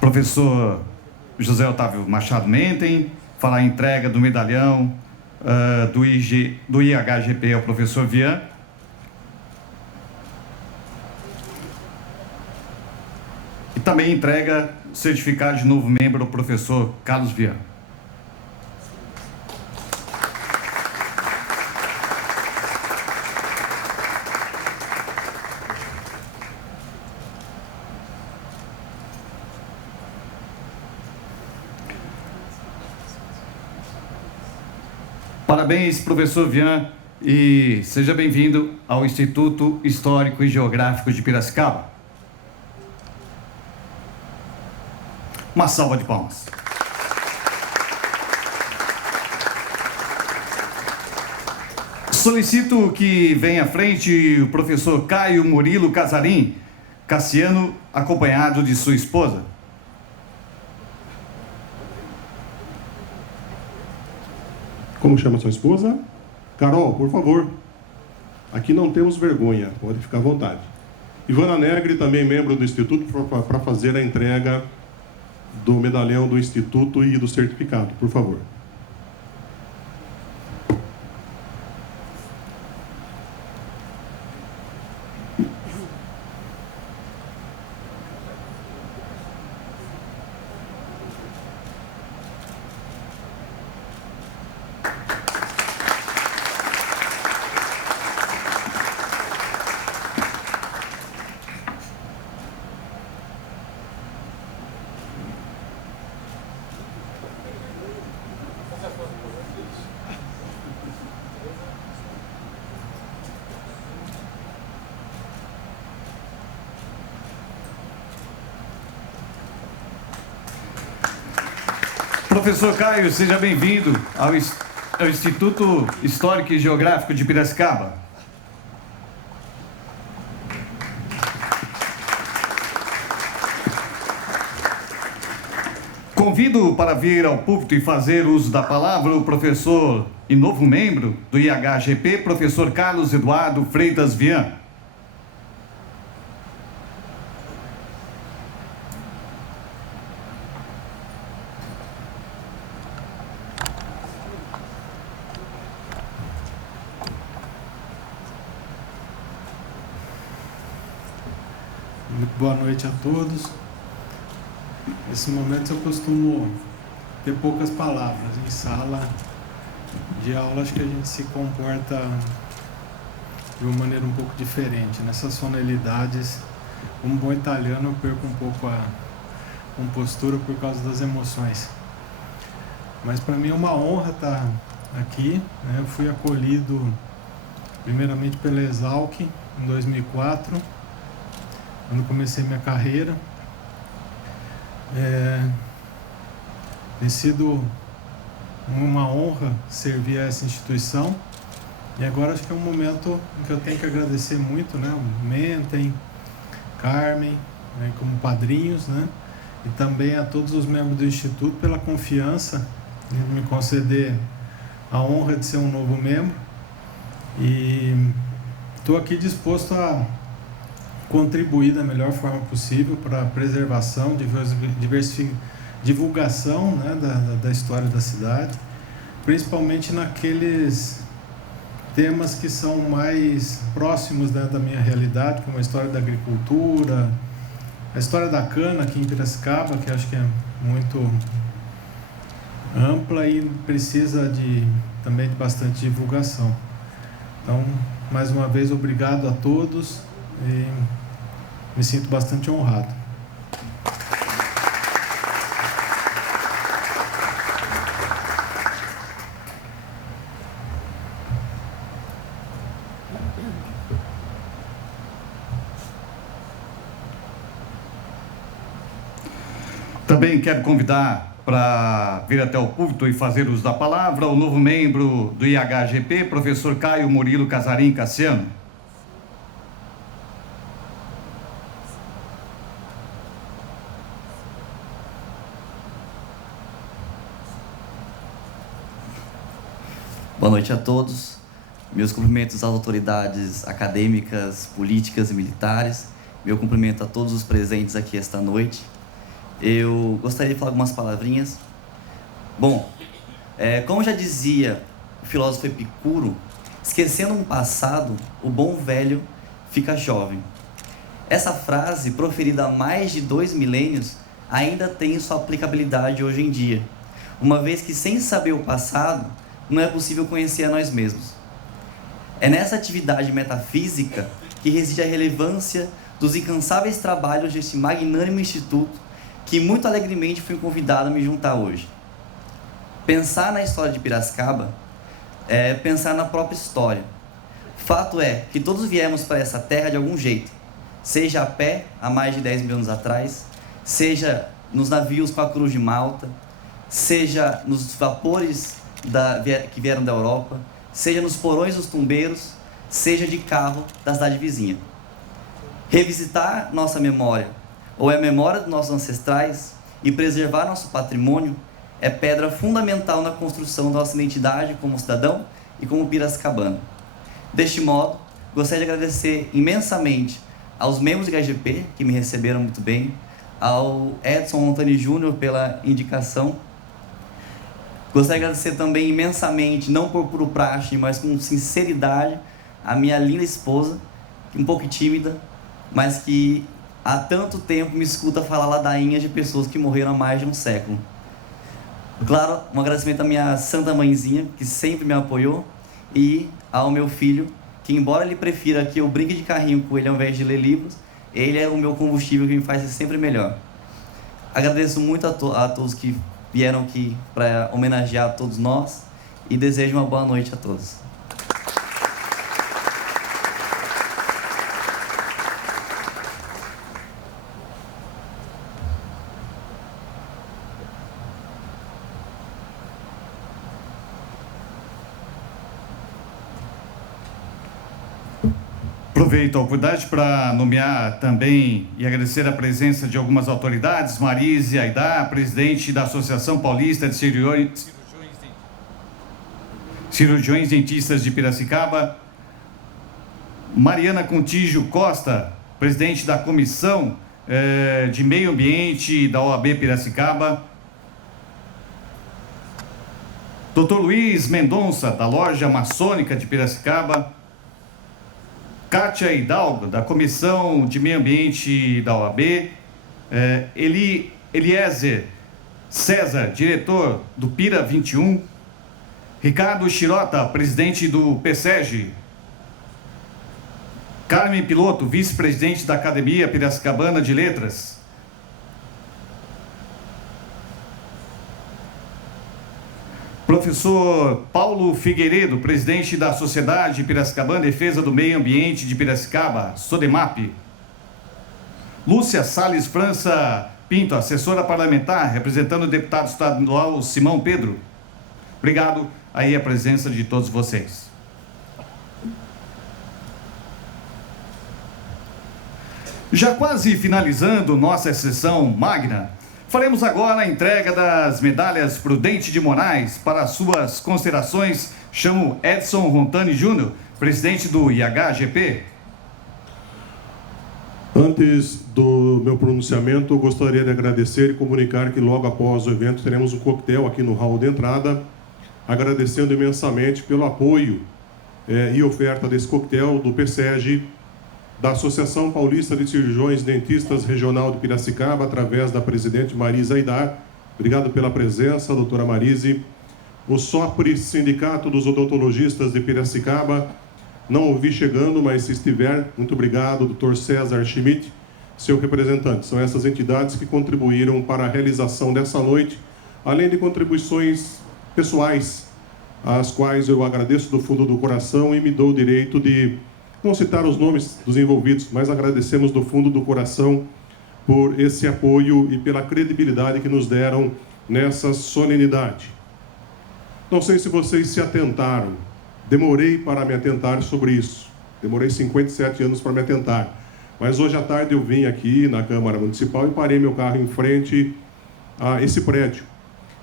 Professor José Otávio Machado Menten, falar a entrega do medalhão do IHGP ao professor Vian. E também entrega certificado de novo membro ao professor Carlos Vian. Parabéns, professor Vian, e seja bem-vindo ao Instituto Histórico e Geográfico de Piracicaba. Uma salva de palmas. Solicito que venha à frente o professor Caio Murilo Casarim Cassiano, acompanhado de sua esposa. Como chama sua esposa? Carol, por favor. Aqui não temos vergonha, pode ficar à vontade. Ivana Negri, também membro do Instituto, para fazer a entrega do medalhão do Instituto e do certificado, por favor. Professor Caio, seja bem-vindo ao Instituto Histórico e Geográfico de Piracicaba. Convido para vir ao púlpito e fazer uso da palavra o professor e novo membro do IHGP, professor Carlos Eduardo Freitas Vian. Muito boa noite a todos. Nesse momento eu costumo ter poucas palavras. Em sala de aula acho que a gente se comporta de uma maneira um pouco diferente. Nessas sonoridades, como bom italiano, eu perco um pouco a compostura por causa das emoções. Mas para mim é uma honra estar aqui, né? Eu fui acolhido primeiramente pela Exalc em 2004, quando comecei minha carreira. Tem sido uma honra servir a essa instituição, e agora acho que é um momento em que eu tenho que agradecer muito, né, o Menten, Carmen, né, como padrinhos, né, e também a todos os membros do Instituto pela confiança em me conceder a honra de ser um novo membro, e estou aqui disposto a contribuir da melhor forma possível para a preservação, divulgação, né, da história da cidade, principalmente naqueles temas que são mais próximos, né, da minha realidade, como a história da agricultura, a história da cana aqui em Piracicaba, que acho que é muito ampla e precisa também de bastante divulgação. Então, mais uma vez, obrigado a todos e me sinto bastante honrado. Também quero convidar para vir até o púlpito e fazer uso da palavra o novo membro do IHGP, professor Caio Murilo Casarim Cassiano. Boa noite a todos. Meus cumprimentos às autoridades acadêmicas, políticas e militares. Meu cumprimento a todos os presentes aqui esta noite. Eu gostaria de falar algumas palavrinhas. Bom, como já dizia o filósofo Epicuro, esquecendo um passado, o bom velho fica jovem. Essa frase, proferida há mais de 2 milênios, ainda tem sua aplicabilidade hoje em dia, uma vez que, sem saber o passado, não é possível conhecer a nós mesmos. É nessa atividade metafísica que reside a relevância dos incansáveis trabalhos deste magnânimo instituto, que muito alegremente fui convidado a me juntar hoje. Pensar na história de Piracicaba é pensar na própria história. Fato é que todos viemos para essa terra de algum jeito, seja a pé, há mais de 10 mil anos atrás, seja nos navios com a Cruz de Malta, seja nos vapores que vieram da Europa, seja nos porões dos tumbeiros, seja de carro da cidade vizinha. Revisitar nossa memória, ou é a memória dos nossos ancestrais, e preservar nosso patrimônio é pedra fundamental na construção da nossa identidade como cidadão e como piracicabano. Deste modo, gostaria de agradecer imensamente aos membros do IHGP, que me receberam muito bem, ao Edson Montani Júnior pela indicação. Gostaria de agradecer também imensamente, não por puro praxe, mas com sinceridade, a minha linda esposa, um pouco tímida, mas que há tanto tempo me escuta falar ladainhas de pessoas que morreram há mais de um século. Claro, um agradecimento à minha santa mãezinha, que sempre me apoiou, e ao meu filho, que embora ele prefira que eu brinque de carrinho com ele ao invés de ler livros, ele é o meu combustível que me faz ser sempre melhor. Agradeço muito a todos que vieram aqui para homenagear a todos nós e desejo uma boa noite a todos. Aproveito a oportunidade para nomear também e agradecer a presença de algumas autoridades. Marise Aidá, presidente da Associação Paulista de Cirurgiões Dentistas de Piracicaba. Mariana Contígio Costa, presidente da Comissão de Meio Ambiente da OAB Piracicaba. Dr. Luiz Mendonça, da Loja Maçônica de Piracicaba. Kátia Hidalgo, da Comissão de Meio Ambiente da OAB, Eliezer César, diretor do Pira 21, Ricardo Chirota, presidente do PSEG, Carmen Piloto, vice-presidente da Academia Piracicabana de Letras, professor Paulo Figueiredo, presidente da Sociedade Piracicabana Defesa do Meio Ambiente de Piracicaba, SODEMAP. Lúcia Salles França Pinto, assessora parlamentar, representando o deputado estadual Simão Pedro. Obrigado aí a presença de todos vocês. Já quase finalizando nossa sessão magna, faremos agora a entrega das medalhas Prudente de Moraes. Para suas considerações, chamo Edson Montani Júnior, presidente do IHGP. Antes do meu pronunciamento, eu gostaria de agradecer e comunicar que logo após o evento teremos um coquetel aqui no hall de entrada, agradecendo imensamente pelo apoio e oferta desse coquetel do PSEG, da Associação Paulista de Cirurgiões Dentistas Regional de Piracicaba, através da presidente Marisa Aidar. Obrigado pela presença, doutora Marise. O SOPRE, Sindicato dos Odontologistas de Piracicaba, não ouvi chegando, mas se estiver, muito obrigado, doutor César Schmidt, seu representante. São essas entidades que contribuíram para a realização dessa noite, além de contribuições pessoais, às quais eu agradeço do fundo do coração e me dou o direito de não citar os nomes dos envolvidos, mas agradecemos do fundo do coração por esse apoio e pela credibilidade que nos deram nessa solenidade. Não sei se vocês se atentaram, demorei para me atentar sobre isso, demorei 57 anos para me atentar, mas hoje à tarde eu vim aqui na Câmara Municipal e parei meu carro em frente a esse prédio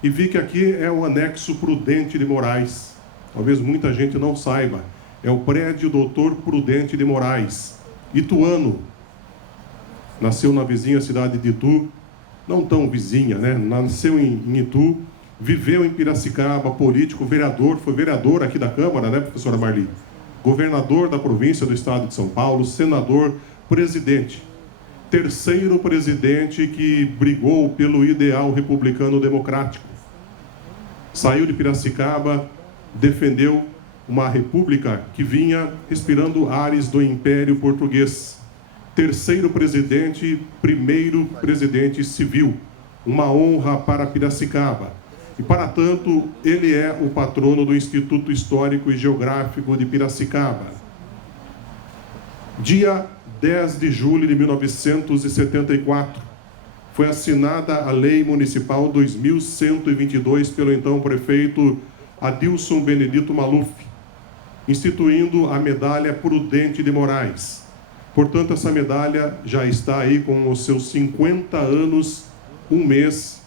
e vi que aqui é o anexo Prudente de Moraes. Talvez muita gente não saiba, é o prédio Doutor Prudente de Moraes, ituano. Nasceu na vizinha cidade de Itu, não tão vizinha, né? Nasceu em Itu, viveu em Piracicaba, político, vereador, foi vereador aqui da Câmara, né, professora Marli? Governador da província do estado de São Paulo, senador, presidente. Terceiro presidente que brigou pelo ideal republicano democrático. Saiu de Piracicaba, defendeu uma república que vinha respirando ares do Império Português. Terceiro presidente, primeiro presidente civil. Uma honra para Piracicaba. E, para tanto, ele é o patrono do Instituto Histórico e Geográfico de Piracicaba. Dia 10 de julho de 1974, foi assinada a Lei Municipal 2122 pelo então prefeito Adilson Benedito Maluf, instituindo a Medalha Prudente de Moraes. Portanto, essa medalha já está aí com os seus 50 anos, um mês,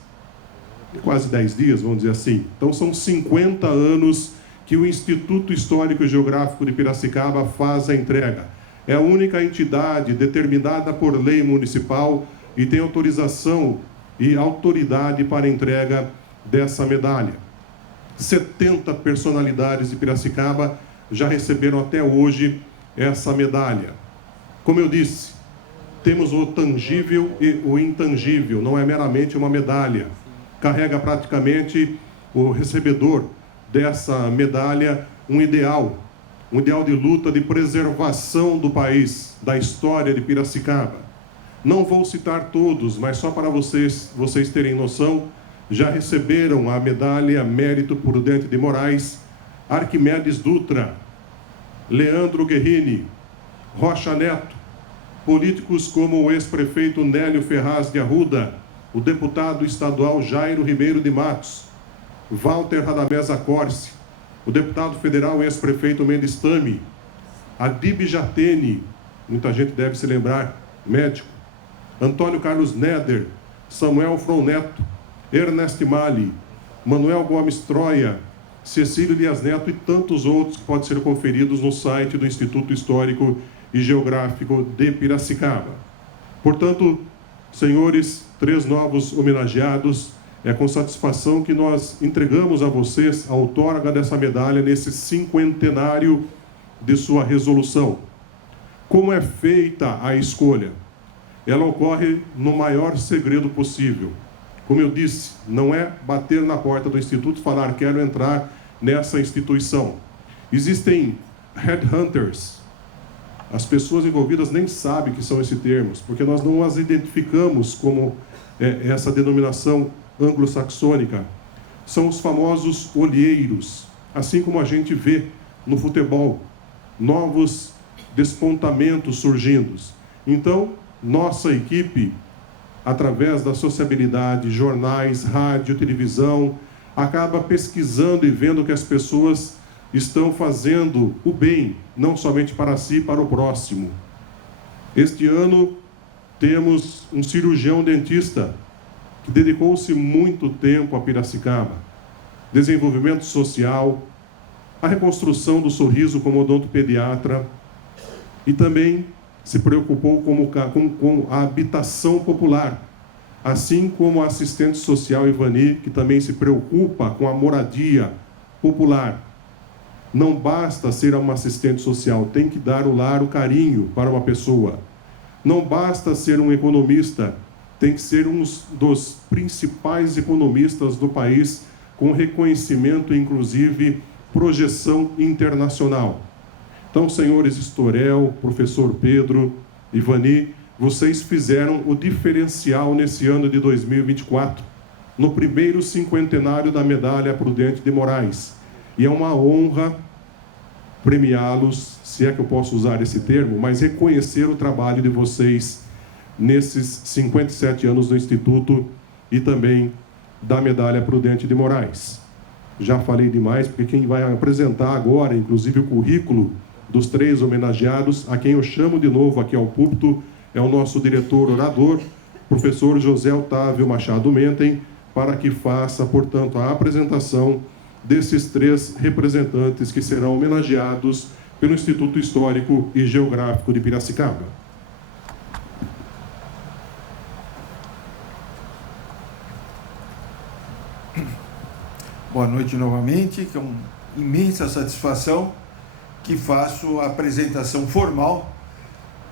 quase 10 dias, vamos dizer assim. Então, são 50 anos que o Instituto Histórico e Geográfico de Piracicaba faz a entrega. É a única entidade determinada por lei municipal e tem autorização e autoridade para a entrega dessa medalha. 70 personalidades de Piracicaba já receberam até hoje essa medalha. Como eu disse, temos o tangível e o intangível, não é meramente uma medalha. Carrega praticamente o recebedor dessa medalha um ideal de luta, de preservação do país, da história de Piracicaba. Não vou citar todos, mas só para vocês terem noção, já receberam a medalha Mérito Prudente de Moraes, Arquimedes Dutra, Leandro Guerrini, Rocha Neto, políticos como o ex-prefeito Nélio Ferraz de Arruda, o deputado estadual Jairo Ribeiro de Matos, Walter Radamés Acorce, o deputado federal e ex-prefeito Mendes Tami, Adib Jatene, muita gente deve se lembrar, médico, Antônio Carlos Neder, Samuel Froneto, Ernest Mali, Manuel Gomes Troia, Cecílio Dias Neto e tantos outros que podem ser conferidos no site do Instituto Histórico e Geográfico de Piracicaba. Portanto, senhores, 3 novos homenageados, é com satisfação que nós entregamos a vocês a outorga dessa medalha nesse 50º de sua resolução. Como é feita a escolha? Ela ocorre no maior segredo possível. Como eu disse, não é bater na porta do Instituto e falar quero entrar nessa instituição. Existem headhunters. As pessoas envolvidas nem sabem que são esses termos, porque nós não as identificamos como essa denominação anglo-saxônica. São os famosos olheiros, assim como a gente vê no futebol, novos despontamentos surgindo. Então, nossa equipe, através da sociabilidade, jornais, rádio, televisão, acaba pesquisando e vendo que as pessoas estão fazendo o bem, não somente para si, para o próximo. Este ano, temos um cirurgião dentista que dedicou-se muito tempo a Piracicaba. Desenvolvimento social, a reconstrução do sorriso como odontopediatra e também se preocupou com a habitação popular, assim como a assistente social Ivani, que também se preocupa com a moradia popular. Não basta ser uma assistente social, tem que dar o lar, o carinho para uma pessoa. Não basta ser um economista, tem que ser um dos principais economistas do país, com reconhecimento, inclusive, projeção internacional. Então, senhores Storel, professor Pedro, Ivani, vocês fizeram o diferencial nesse ano de 2024, no primeiro cinquentenário da Medalha Prudente de Moraes. E é uma honra premiá-los, se é que eu posso usar esse termo, mas reconhecer o trabalho de vocês nesses 57 anos do Instituto e também da Medalha Prudente de Moraes. Já falei demais, porque quem vai apresentar agora, inclusive, o currículo dos 3 homenageados, a quem eu chamo de novo aqui ao púlpito, é o nosso diretor orador, professor José Otávio Machado Mentem, para que faça, portanto, a apresentação desses 3 representantes que serão homenageados pelo Instituto Histórico e Geográfico de Piracicaba. Boa noite novamente, que é uma imensa satisfação que faço a apresentação formal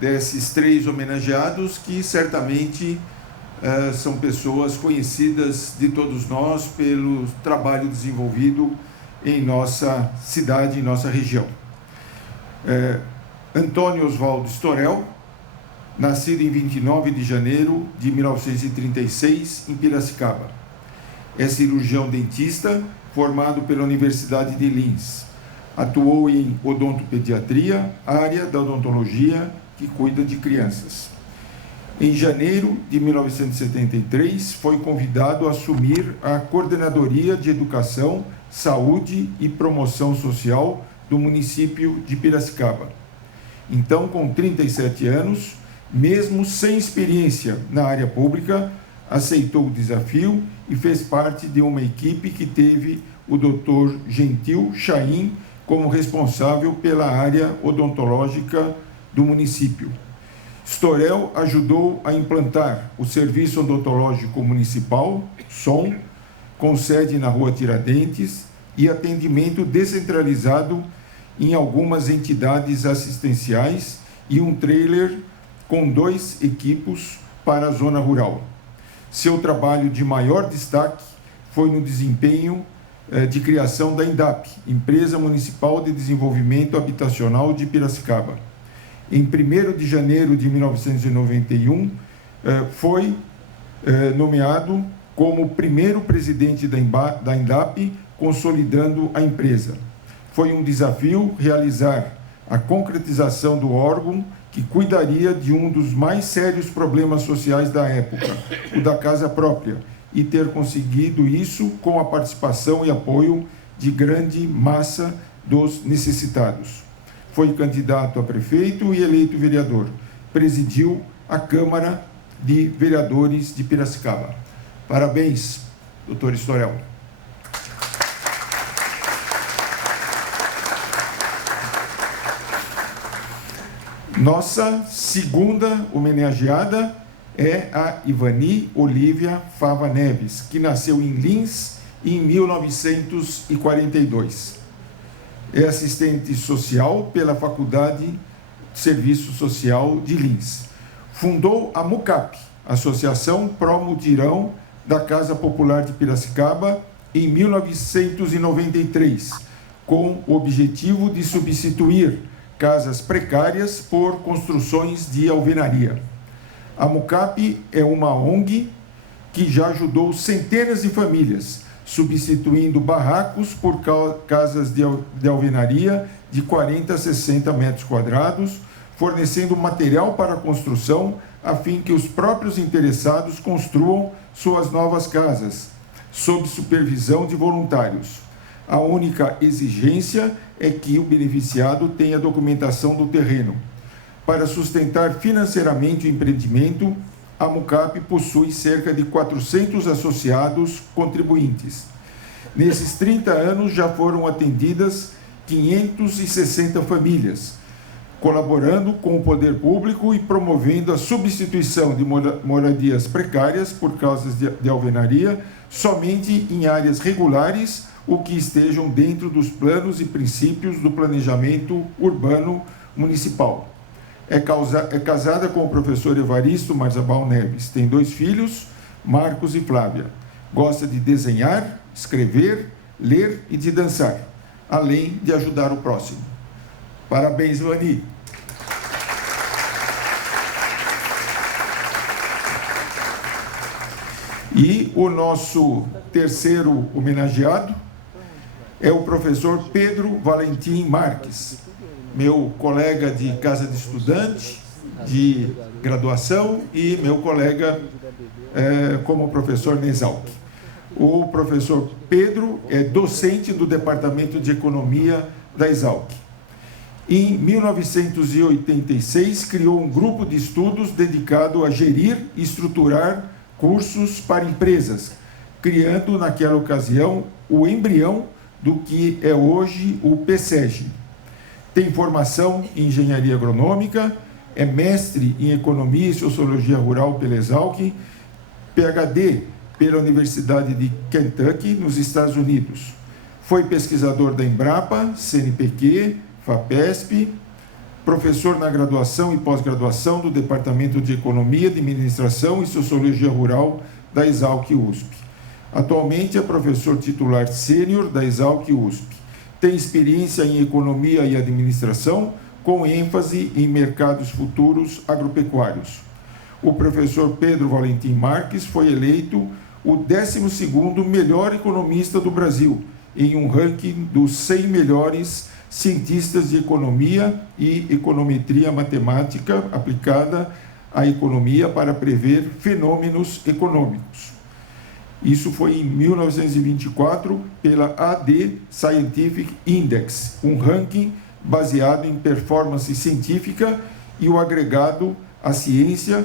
desses 3 homenageados, que certamente são pessoas conhecidas de todos nós pelo trabalho desenvolvido em nossa cidade, em nossa região. Antônio Oswaldo Storel, nascido em 29 de janeiro de 1936, em Piracicaba. É cirurgião dentista, formado pela Universidade de Linz. Atuou em odontopediatria, área da odontologia que cuida de crianças. Em janeiro de 1973, foi convidado a assumir a Coordenadoria de Educação, Saúde e Promoção Social do município de Piracicaba. Então, com 37 anos, mesmo sem experiência na área pública, aceitou o desafio e fez parte de uma equipe que teve o Dr. Gentil Chaim como responsável pela área odontológica do município. Storel ajudou a implantar o Serviço Odontológico Municipal, SOM, com sede na Rua Tiradentes, e atendimento descentralizado em algumas entidades assistenciais e um trailer com 2 equipos para a zona rural. Seu trabalho de maior destaque foi no desempenho de criação da INDAP, Empresa Municipal de Desenvolvimento Habitacional de Piracicaba. Em 1º de janeiro de 1991, foi nomeado como primeiro presidente da INDAP, consolidando a empresa. Foi um desafio realizar a concretização do órgão que cuidaria de um dos mais sérios problemas sociais da época, o da casa própria, e ter conseguido isso com a participação e apoio de grande massa dos necessitados. Foi candidato a prefeito e eleito vereador. Presidiu a Câmara de Vereadores de Piracicaba. Parabéns, doutor Storel. Nossa segunda homenageada é a Ivani Olívia Fava Neves, que nasceu em Linz em 1942. É assistente social pela Faculdade de Serviço Social de Linz. Fundou a MUCAP, Associação Pró Mutirão da Casa Popular de Piracicaba, em 1993, com o objetivo de substituir casas precárias por construções de alvenaria. A MUCAP é uma ONG que já ajudou centenas de famílias, substituindo barracos por casas de alvenaria de 40 a 60 metros quadrados, fornecendo material para a construção, a fim que os próprios interessados construam suas novas casas, sob supervisão de voluntários. A única exigência é que o beneficiado tenha documentação do terreno. Para sustentar financeiramente o empreendimento, a MUCAP possui cerca de 400 associados contribuintes. Nesses 30 anos já foram atendidas 560 famílias, colaborando com o poder público e promovendo a substituição de moradias precárias por causas de alvenaria somente em áreas regulares ou que estejam dentro dos planos e princípios do planejamento urbano municipal. É casada com o professor Evaristo Marzabal Neves. Tem 2 filhos, Marcos e Flávia. Gosta de desenhar, escrever, ler e de dançar, além de ajudar o próximo. Parabéns, Vani. E o nosso terceiro homenageado é o professor Pedro Valentim Marques, meu colega de casa de estudante, de graduação e meu colega como professor na Exalc. O professor Pedro é docente do Departamento de Economia da Exalc. Em 1986, criou um grupo de estudos dedicado a gerir e estruturar cursos para empresas, criando naquela ocasião o embrião do que é hoje o PSEG. Tem formação em engenharia agronômica, é mestre em economia e sociologia rural pela Exalc, PhD pela Universidade de Kentucky, nos Estados Unidos. Foi pesquisador da Embrapa, CNPq, FAPESP, professor na graduação e pós-graduação do Departamento de Economia, Administração e Sociologia Rural da Exalc USP. Atualmente é professor titular sênior da Exalc USP. Tem experiência em economia e administração, com ênfase em mercados futuros agropecuários. O professor Pedro Valentim Marques foi eleito o 12º melhor economista do Brasil, em um ranking dos 100 melhores cientistas de economia e econometria matemática aplicada à economia para prever fenômenos econômicos. Isso foi em 1924 pela AD Scientific Index, um ranking baseado em performance científica e o agregado à ciência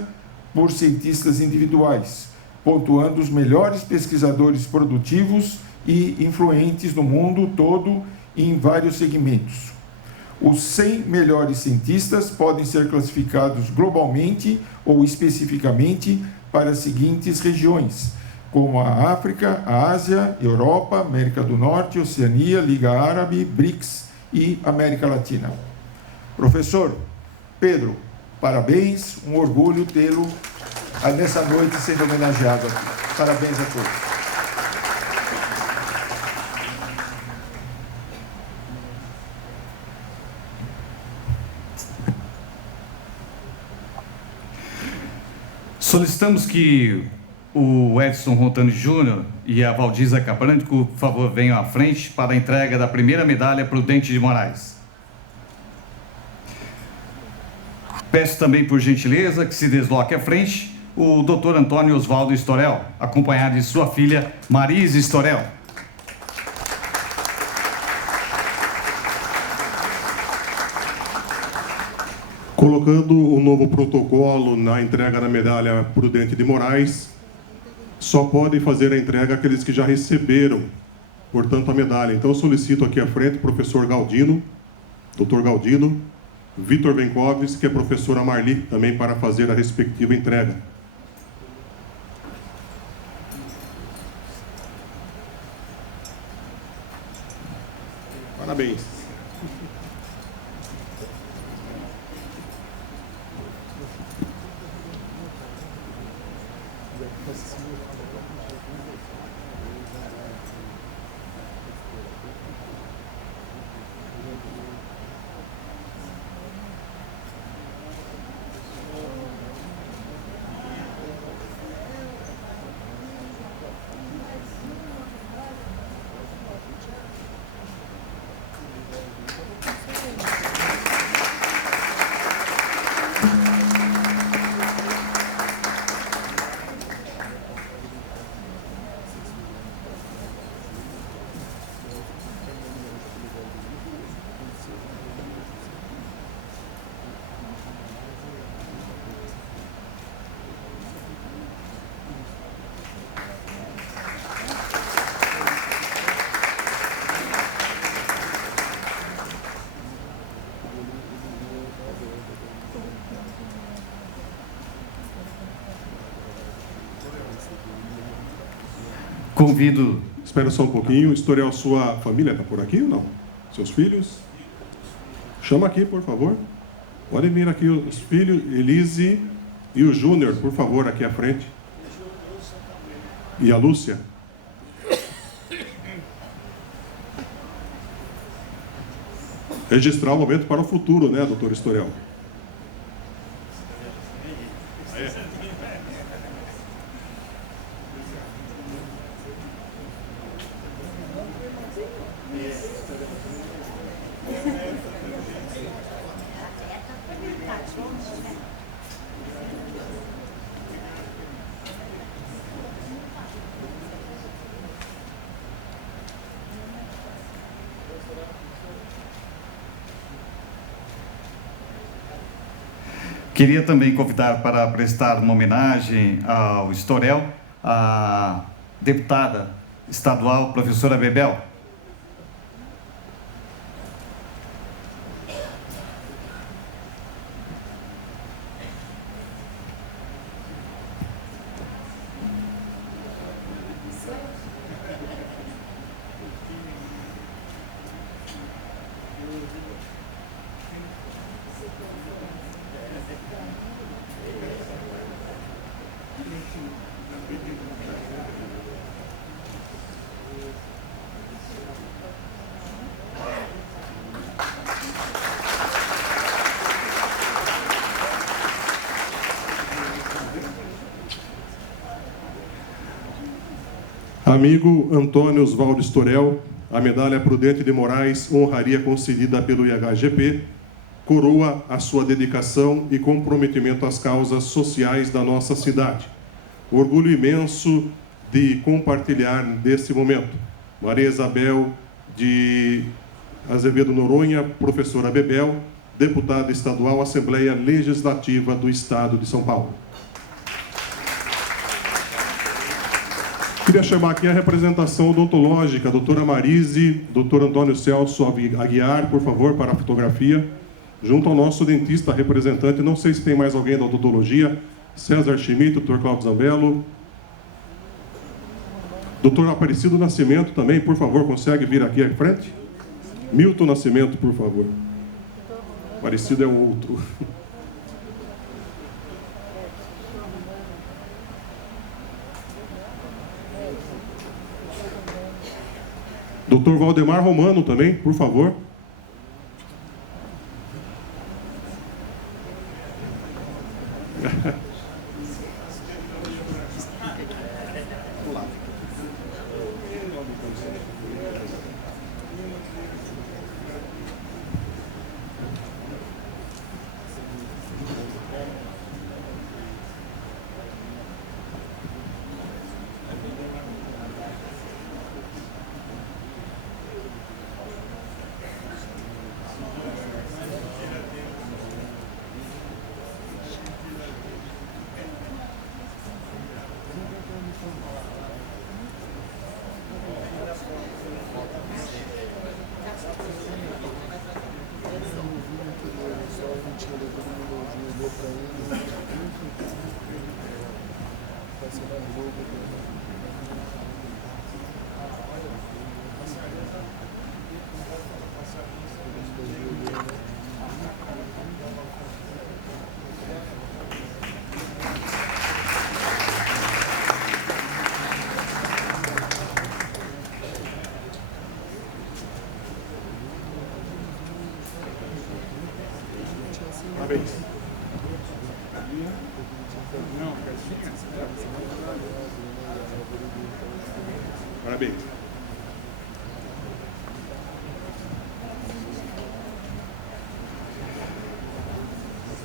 por cientistas individuais, pontuando os melhores pesquisadores produtivos e influentes no mundo todo em vários segmentos. Os 100 melhores cientistas podem ser classificados globalmente ou especificamente para as seguintes regiões, como a África, a Ásia, Europa, América do Norte, Oceania, Liga Árabe, BRICS e América Latina. Professor Pedro, parabéns, um orgulho tê-lo nessa noite sendo homenageado aqui. Parabéns a todos. Solicitamos que o Edson Rontani Júnior e a Valdiza Caprântico, por favor, venham à frente para a entrega da primeira medalha Prudente de Moraes. Peço também, por gentileza, que se desloque à frente o Dr. Antônio Osvaldo Storel, acompanhado de sua filha Marise Storel. Colocando um novo protocolo na entrega da medalha Prudente de Moraes, só podem fazer a entrega aqueles que já receberam, portanto, a medalha. Então, eu solicito aqui à frente o professor Galdino, Dr. Galdino, Vitor Bencoves, que é a professora Marli, também para fazer a respectiva entrega. Parabéns. Convido... Espera só um pouquinho. Historial, sua família está por aqui ou não? Seus filhos? Chama aqui, por favor. Podem vir aqui os filhos, Elise e o Júnior, por favor, aqui à frente. E a Lúcia. Registrar o momento para o futuro, né, doutor Historial? Queria também convidar para prestar uma homenagem ao Historial, a deputada estadual, professora Bebel. Amigo Antônio Osvaldo Storel, a medalha Prudente de Moraes, honraria concedida pelo IHGP, coroa a sua dedicação e comprometimento às causas sociais da nossa cidade. Orgulho imenso de compartilhar desse momento. Maria Isabel de Azevedo Noronha, professora Bebel, deputada estadual, Assembleia Legislativa do Estado de São Paulo. Queria chamar aqui a representação odontológica, a doutora Marise, doutor Antônio Celso Aguiar, por favor, para a fotografia, junto ao nosso dentista representante. Não sei se tem mais alguém da odontologia, César Schmidt, doutor Cláudio Zambello. Doutor Aparecido Nascimento também, por favor, consegue vir aqui à frente? Milton Nascimento, por favor. Aparecido é o outro. Doutor Valdemar Romano também, por favor. Parabéns. Parabéns.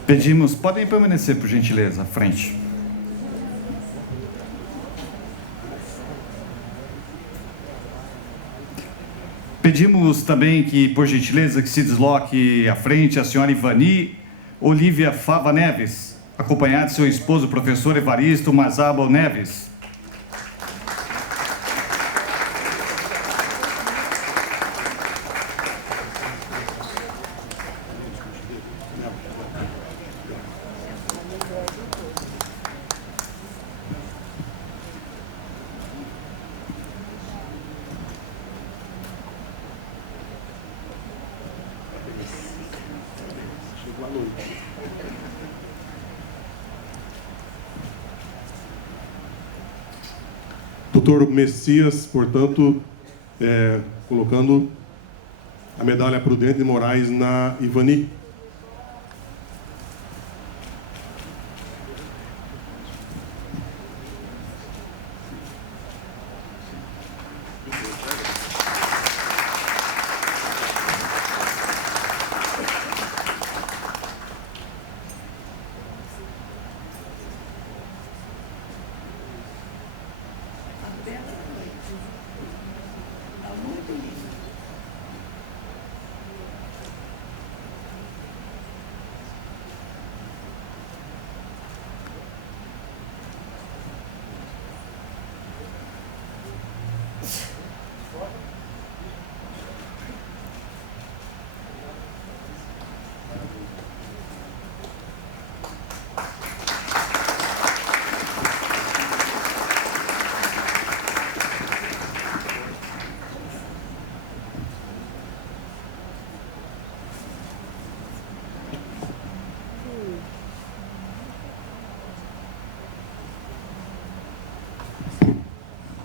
Pedimos, podem permanecer, por gentileza, à frente. Pedimos também que, por gentileza, que se desloque à frente a senhora Ivani Olívia Fava Neves, acompanhada de seu esposo, professor Evaristo Mazabal Neves. Doutor Messias, portanto, colocando a medalha Prudente de Moraes na Ivani.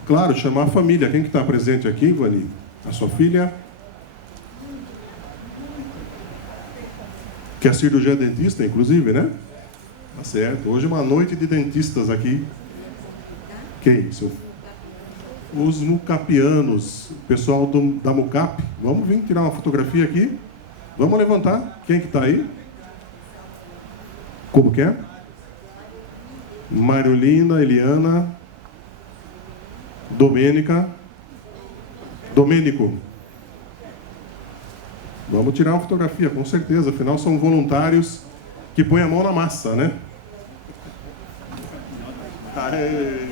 Claro, chamar a família. Quem que está presente aqui, Ivani? A sua filha? Que a cirurgia é dentista, inclusive, né? Tá certo. Hoje é uma noite de dentistas aqui. Quem? Os mucapianos. Pessoal da Mucap. Vamos vir tirar uma fotografia aqui? Vamos levantar. Quem que está aí? Como que é? Mariolina, Eliana... Domênico. Vamos tirar uma fotografia, com certeza. Afinal, são voluntários que põem a mão na massa, né? Aê.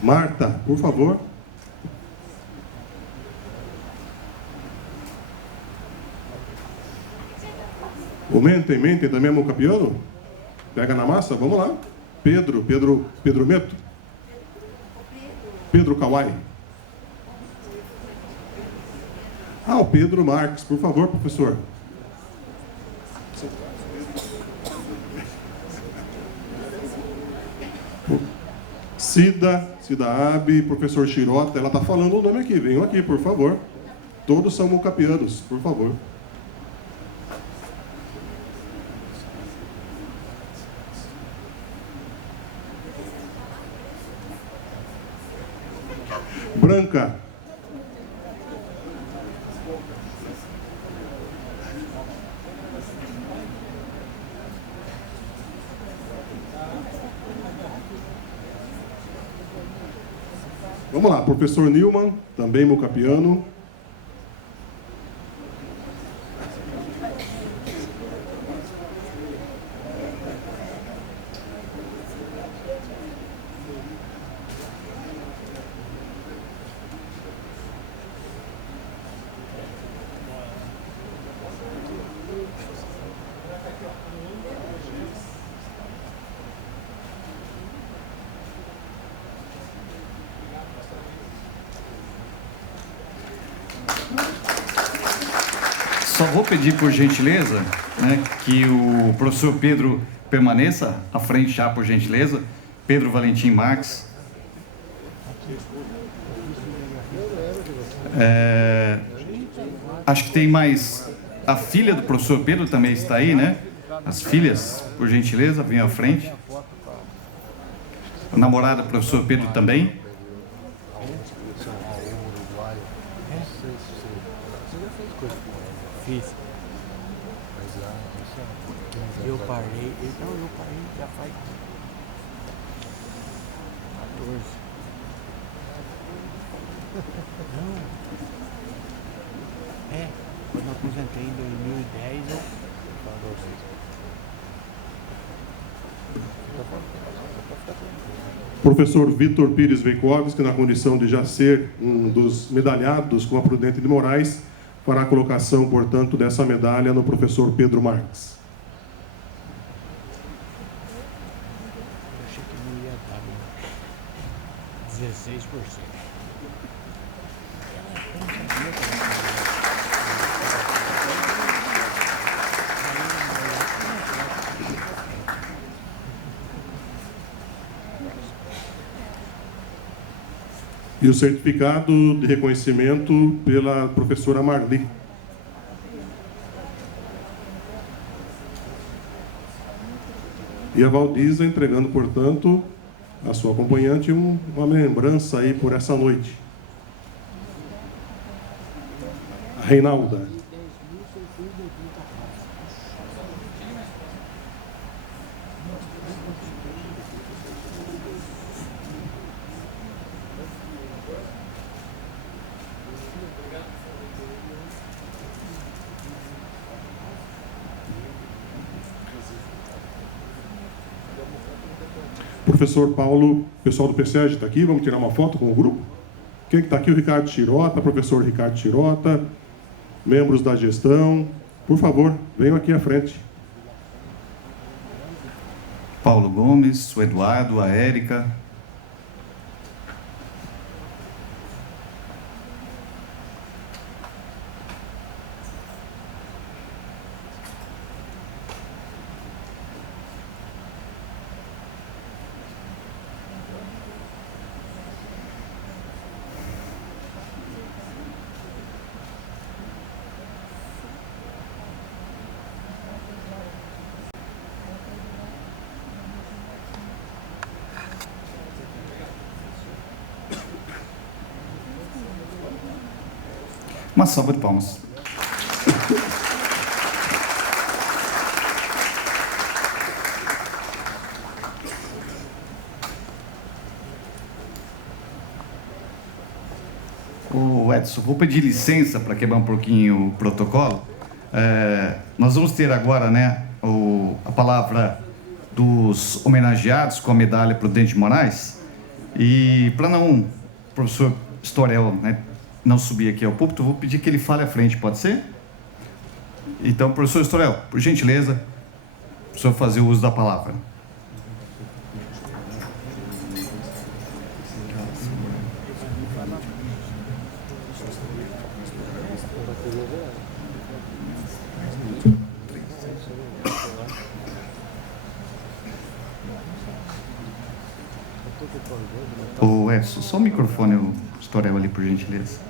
Marta, por favor. O Mente também é mucapiano? Pega na massa, vamos lá. Pedro Meto. Pedro Kawai. O Pedro Marques, por favor, professor. Cida Abi, professor Chirota, ela está falando o nome aqui, venham aqui, por favor. Todos são mucapianos, por favor. Branca. Vamos lá, professor Nilman, também mucapiano. Só vou pedir, por gentileza, né, que o professor Pedro permaneça à frente já, por gentileza. Pedro Valentim Marques. Acho que tem mais... A filha do professor Pedro também está aí, né? As filhas, por gentileza, venham à frente. A namorada do professor Pedro também. Eu parei já faz 14. Não. Quando eu aposentei em 2010, eu... Professor Vitor Pires Veikovski, na condição de já ser um dos medalhados com a Prudente de Moraes, fará a colocação, portanto, dessa medalha no professor Pedro Marques. 16%. E o certificado de reconhecimento pela professora Marli. E a Valdiza entregando, portanto, a sua acompanhante uma lembrança aí por essa noite. A Reinalda. Professor Paulo, pessoal do PSEG está aqui, vamos tirar uma foto com o grupo? Quem está aqui? O Ricardo Chirota, professor Ricardo Chirota, membros da gestão, por favor, venham aqui à frente. Paulo Gomes, o Eduardo, a Érica. Uma salva de palmas. O Edson, vou pedir licença para quebrar um pouquinho o protocolo. Nós vamos ter agora, né, a palavra dos homenageados com a medalha Prudente de Moraes. E para não, professor Storel, né, não subir aqui ao púlpito, vou pedir que ele fale à frente, pode ser? Então, professor Storel, por gentileza, o senhor fazer o uso da palavra. Ô Edson, só o microfone, o Storel ali, por gentileza.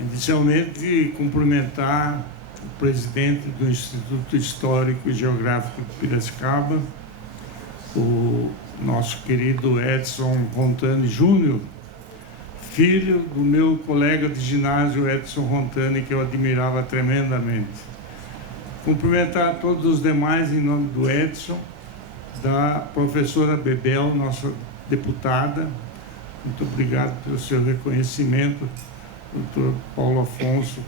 Inicialmente, cumprimentar o presidente do Instituto Histórico e Geográfico de Piracicaba, o nosso querido Edson Rontani Júnior, filho do meu colega de ginásio Edson Rontani, que eu admirava tremendamente. Cumprimentar todos os demais em nome do Edson, da professora Bebel, nossa deputada. Muito obrigado pelo seu reconhecimento. Doutor Paulo Afonso,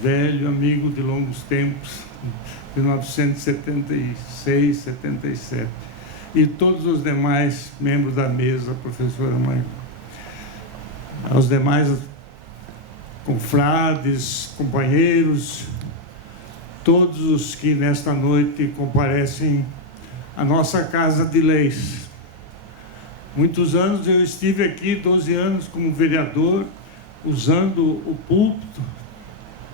velho amigo de longos tempos, de 1976, 77. E todos os demais membros da mesa, professora Maria. Aos demais confrades, companheiros, todos os que nesta noite comparecem à nossa Casa de Leis. Muitos anos eu estive aqui, 12 anos como vereador, usando o púlpito,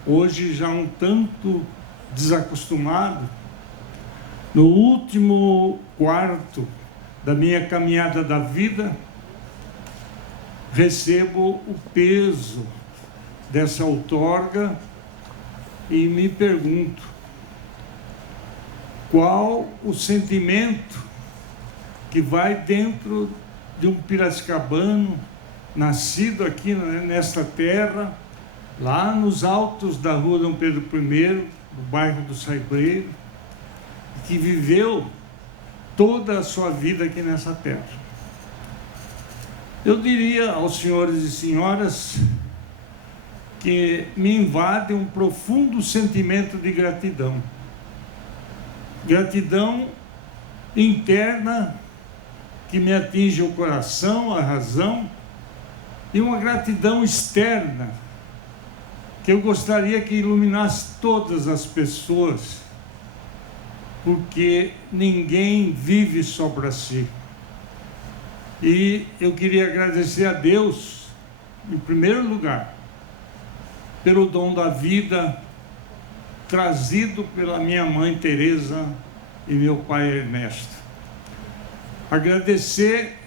hoje já um tanto desacostumado. No último quarto da minha caminhada da vida, recebo o peso dessa outorga e me pergunto qual o sentimento que vai dentro de um piracicabano nascido aqui nesta terra, lá nos altos da rua Dom Pedro I, no bairro do Saibreiro, que viveu toda a sua vida aqui nessa terra. Eu diria aos senhores e senhoras que me invade um profundo sentimento de gratidão. Gratidão interna que me atinge o coração, a razão, e uma gratidão externa que eu gostaria que iluminasse todas as pessoas, porque ninguém vive só para si. E eu queria agradecer a Deus, em primeiro lugar, pelo dom da vida trazido pela minha mãe Teresa e meu pai Ernesto. Agradecer,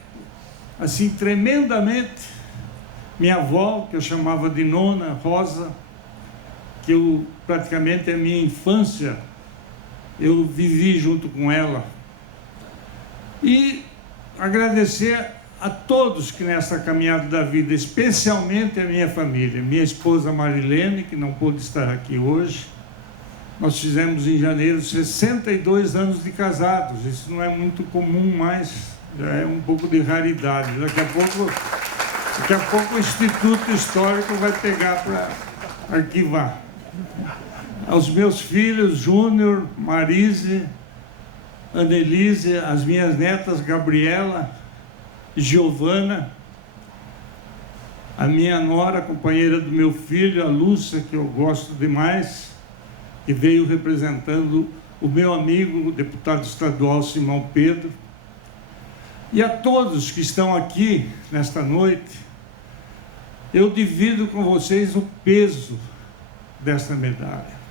assim, tremendamente, minha avó, que eu chamava de Nona Rosa, que praticamente a minha infância eu vivi junto com ela. E agradecer a todos que nessa caminhada da vida, especialmente a minha família, minha esposa Marilene, que não pôde estar aqui hoje. Nós fizemos em janeiro 62 anos de casados. Isso não é muito comum mais, já é um pouco de raridade. Daqui a pouco o Instituto Histórico vai pegar para arquivar. Aos meus filhos, Júnior, Marise, Annelise, as minhas netas, Gabriela, Giovana, a minha nora, companheira do meu filho, a Lúcia, que eu gosto demais, que veio representando o meu amigo, o deputado estadual Simão Pedro, e a todos que estão aqui nesta noite. Eu divido com vocês o peso desta medalha.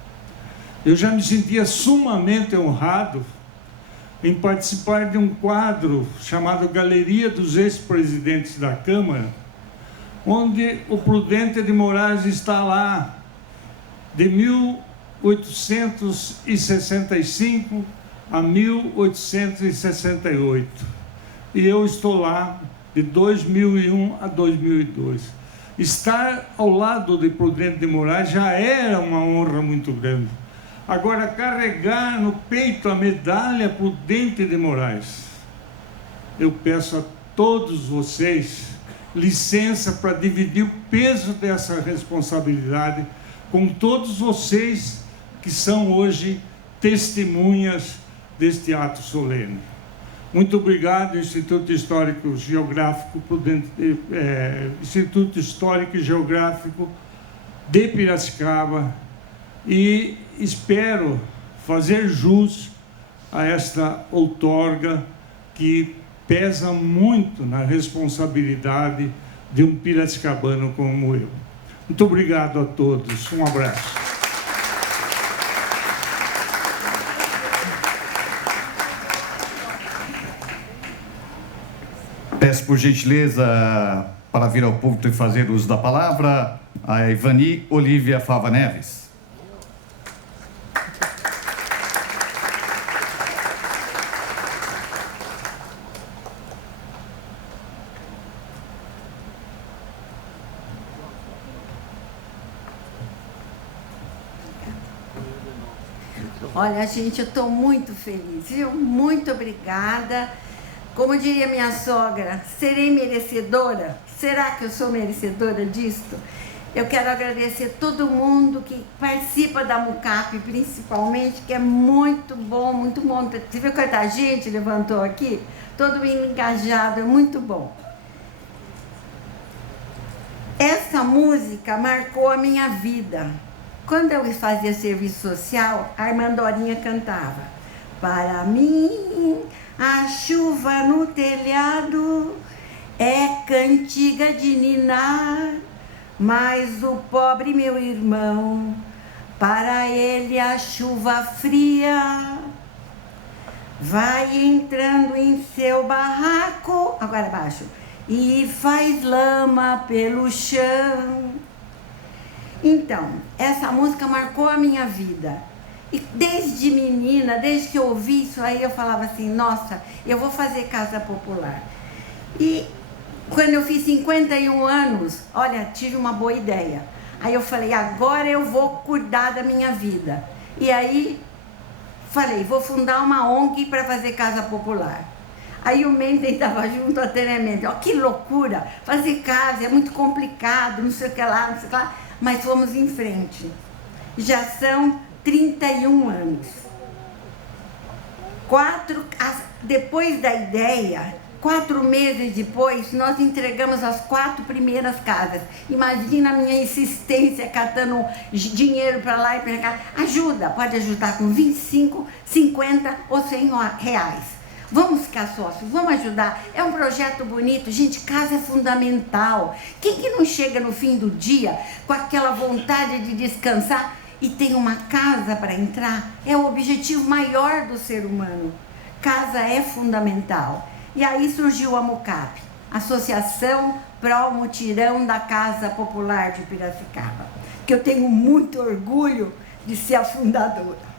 Eu já me sentia sumamente honrado em participar de um quadro chamado Galeria dos Ex-Presidentes da Câmara, onde o Prudente de Moraes está lá, de 1865 a 1868. E eu estou lá de 2001 a 2002. Estar ao lado de Prudente de Moraes já era uma honra muito grande. Agora, carregar no peito a medalha Prudente de Moraes, eu peço a todos vocês licença para dividir o peso dessa responsabilidade com todos vocês que são hoje testemunhas deste ato solene. Muito obrigado, Instituto Histórico Geográfico, Instituto Histórico e Geográfico de Piracicaba, e espero fazer jus a esta outorga que pesa muito na responsabilidade de um piracicabano como eu. Muito obrigado a todos. Um abraço. Peço por gentileza para vir ao púlpito e fazer uso da palavra a Ivani Olívia Fava Neves. Olha, gente, eu estou muito feliz, viu? Muito obrigada. Como diria minha sogra, serei merecedora? Será que eu sou merecedora disto? Eu quero agradecer todo mundo que participa da MUCAP, principalmente, que é muito bom, muito bom. Você viu quanta gente levantou aqui? Todo mundo engajado, é muito bom. Essa música marcou a minha vida. Quando eu fazia serviço social, a irmã Dorinha cantava: para mim, a chuva no telhado é cantiga de ninar, mas o pobre meu irmão, para ele a chuva fria vai entrando em seu barraco, agora abaixo, e faz lama pelo chão. Então, essa música marcou a minha vida. E desde menina, desde que eu ouvi isso aí, eu falava assim, nossa, eu vou fazer casa popular. E quando eu fiz 51 anos, olha, tive uma boa ideia. Aí eu falei, agora eu vou cuidar da minha vida. E aí, falei, vou fundar uma ONG para fazer casa popular. Aí o Mendem estava junto a Teremente. Ó, que loucura, fazer casa é muito complicado, não sei o que lá, não sei o que lá. Mas fomos em frente. Já são 31 anos. Depois da ideia, 4 meses depois, nós entregamos as 4 primeiras casas. Imagina a minha insistência, catando dinheiro para lá e para cá. Ajuda, pode ajudar com 25, 50 ou 100 reais. Vamos ficar sócios, vamos ajudar. É um projeto bonito. Gente, casa é fundamental. Quem que não chega no fim do dia com aquela vontade de descansar e tem uma casa para entrar? É o objetivo maior do ser humano. Casa é fundamental. E aí surgiu a MUCAP, Associação Pró Mutirão da Casa Popular de Piracicaba, que eu tenho muito orgulho de ser a fundadora.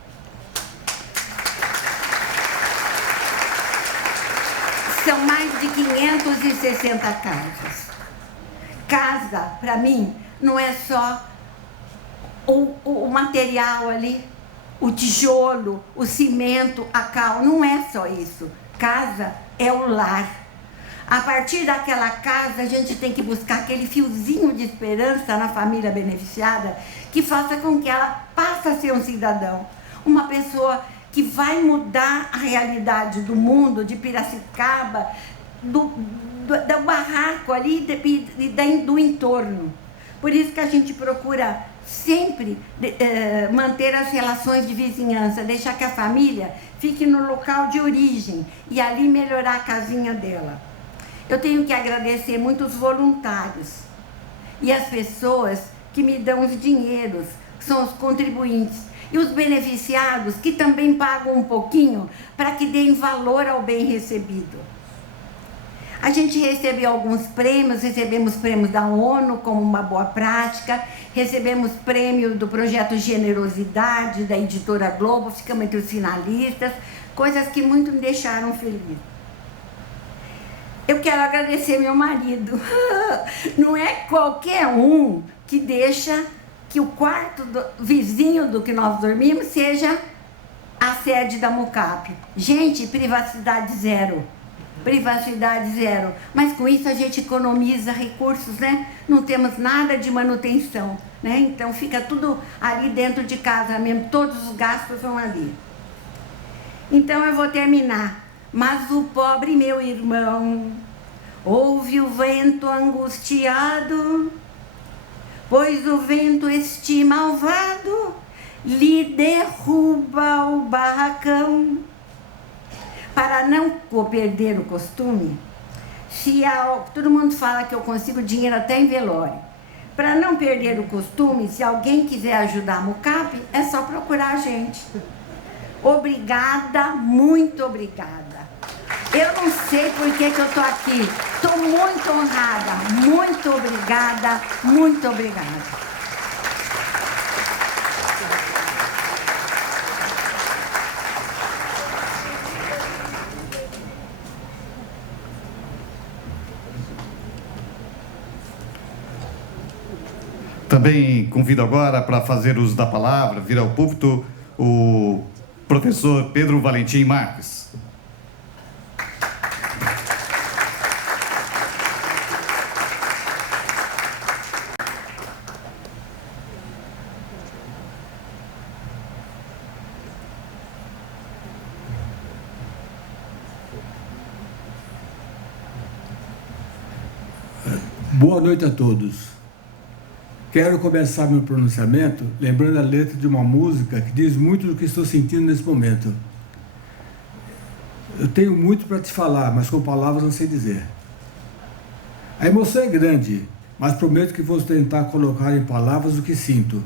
São mais de 560 casas. Casa, para mim, não é só o material ali, o tijolo, o cimento, a cal, não é só isso. Casa é o lar. A partir daquela casa, a gente tem que buscar aquele fiozinho de esperança na família beneficiada que faça com que ela passe a ser um cidadão, uma pessoa que vai mudar a realidade do mundo, de Piracicaba, do barraco ali e do entorno. Por isso que a gente procura sempre manter as relações de vizinhança, deixar que a família fique no local de origem e ali melhorar a casinha dela. Eu tenho que agradecer muito os voluntários e as pessoas que me dão os dinheiros, são os contribuintes, e os beneficiados que também pagam um pouquinho para que deem valor ao bem recebido. A gente recebeu alguns prêmios, recebemos prêmios da ONU como uma boa prática, recebemos prêmio do projeto Generosidade, da Editora Globo, ficamos entre os finalistas, coisas que muito me deixaram feliz. Eu quero agradecer meu marido. Não é qualquer um que deixa que o quarto vizinho do que nós dormimos seja a sede da MUCAP. Gente, privacidade zero. Privacidade zero. Mas com isso a gente economiza recursos, né? Não temos nada de manutenção, né? Então fica tudo ali dentro de casa mesmo, todos os gastos vão ali. Então eu vou terminar. Mas o pobre meu irmão ouve o vento angustiado, pois o vento este malvado lhe derruba o barracão. Para não perder o costume, todo mundo fala que eu consigo dinheiro até em velório. Para não perder o costume, se alguém quiser ajudar a MUCAP, é só procurar a gente. Obrigada, muito obrigada. Eu não sei por que eu estou aqui. Estou muito honrada. Muito obrigada, muito obrigada. Também convido agora para fazer uso da palavra, vir ao púlpito, o professor Pedro Valentim Marques. Boa noite a todos. Quero começar meu pronunciamento lembrando a letra de uma música que diz muito do que estou sentindo nesse momento. Eu tenho muito para te falar, mas com palavras não sei dizer. A emoção é grande, mas prometo que vou tentar colocar em palavras o que sinto.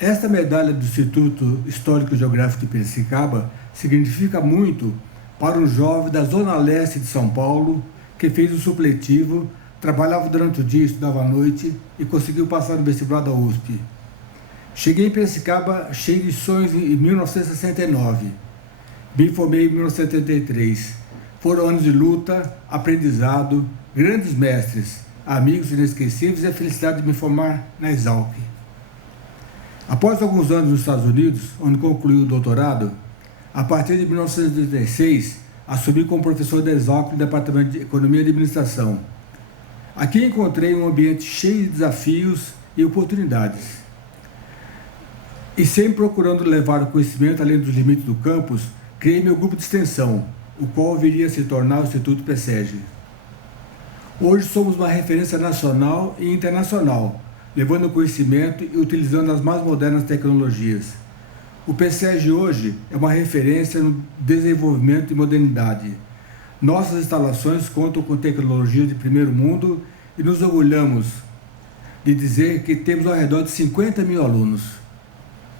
Esta medalha do Instituto Histórico e Geográfico de Piracicaba significa muito para um jovem da Zona Leste de São Paulo que fez o supletivo, trabalhava durante o dia, estudava à noite e conseguiu passar no vestibular da USP. Cheguei em Piracicaba cheio de sonhos em 1969. Me formei em 1973. Foram anos de luta, aprendizado, grandes mestres, amigos inesquecíveis e a felicidade de me formar na Exalc. Após alguns anos nos Estados Unidos, onde concluí o doutorado, a partir de 1986, assumi como professor da Exalc no Departamento de Economia e Administração. Aqui encontrei um ambiente cheio de desafios e oportunidades. E sempre procurando levar o conhecimento além dos limites do campus, criei meu grupo de extensão, o qual viria a se tornar o Instituto PSEG. Hoje somos uma referência nacional e internacional, levando conhecimento e utilizando as mais modernas tecnologias. O PSEG hoje é uma referência no desenvolvimento e modernidade. Nossas instalações contam com tecnologia de primeiro mundo e nos orgulhamos de dizer que temos ao redor de 50 mil alunos,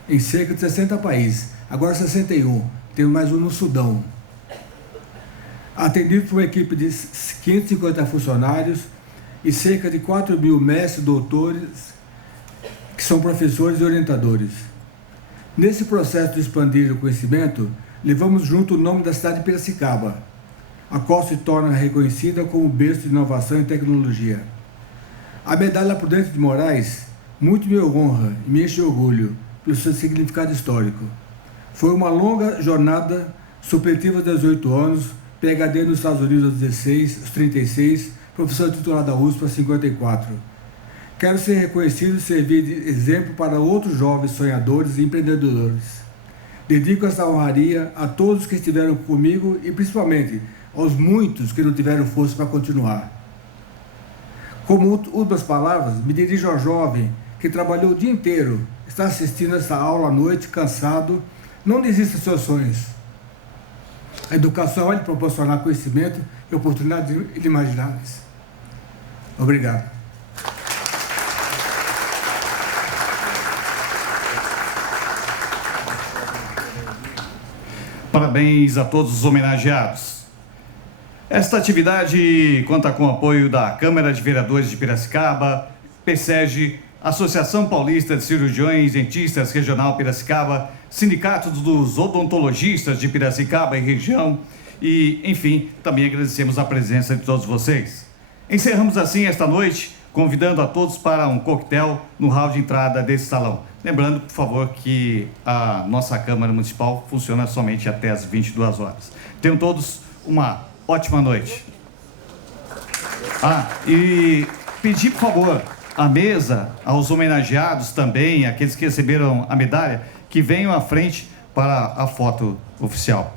em cerca de 60 países, agora 61, temos mais um no Sudão. Atendido por uma equipe de 550 funcionários e cerca de 4 mil mestres e doutores, que são professores e orientadores. Nesse processo de expandir o conhecimento, levamos junto o nome da cidade de Piracicaba, a qual se torna reconhecida como berço de inovação e tecnologia. A medalha Prudente de Moraes muito me honra e me enche de orgulho pelo seu significado histórico. Foi uma longa jornada, supletiva aos 18 anos, PhD nos Estados Unidos aos 16, aos 36, professor titular da USP aos 54. Quero ser reconhecido e servir de exemplo para outros jovens sonhadores e empreendedores. Dedico essa honraria a todos que estiveram comigo e principalmente aos muitos que não tiveram força para continuar. Como últimas palavras, me dirijo ao jovem que trabalhou o dia inteiro, está assistindo essa aula à noite, cansado. Não desista dos seus sonhos. A educação vai lhe proporcionar conhecimento e oportunidades inimagináveis. Obrigado. Parabéns a todos os homenageados. Esta atividade conta com o apoio da Câmara de Vereadores de Piracicaba, PSEG, Associação Paulista de Cirurgiões Dentistas Regional Piracicaba, Sindicato dos Odontologistas de Piracicaba e região e, enfim, também agradecemos a presença de todos vocês. Encerramos assim esta noite, convidando a todos para um coquetel no hall de entrada desse salão. Lembrando, por favor, que a nossa Câmara Municipal funciona somente até as 22 horas. Tenham todos uma ótima noite. E pedir, por favor, à mesa, aos homenageados também, aqueles que receberam a medalha, que venham à frente para a foto oficial.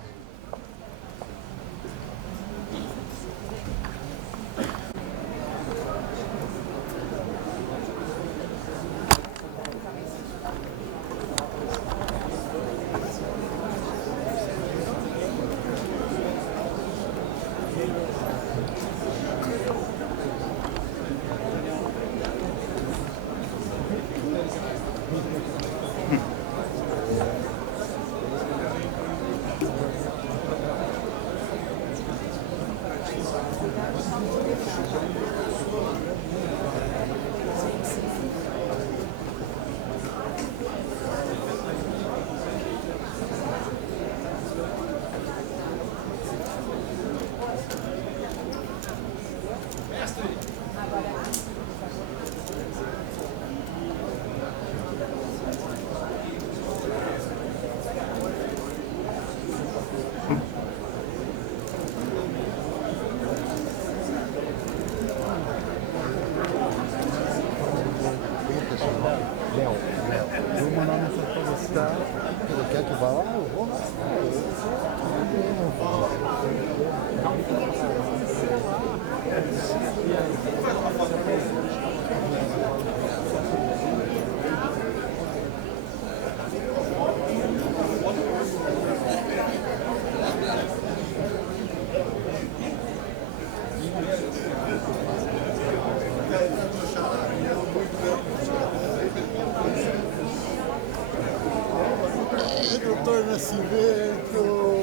Doutor Nascimento,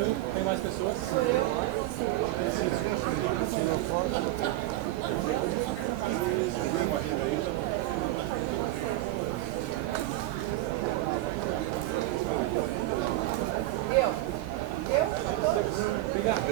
Tem mais pessoas? Obrigado.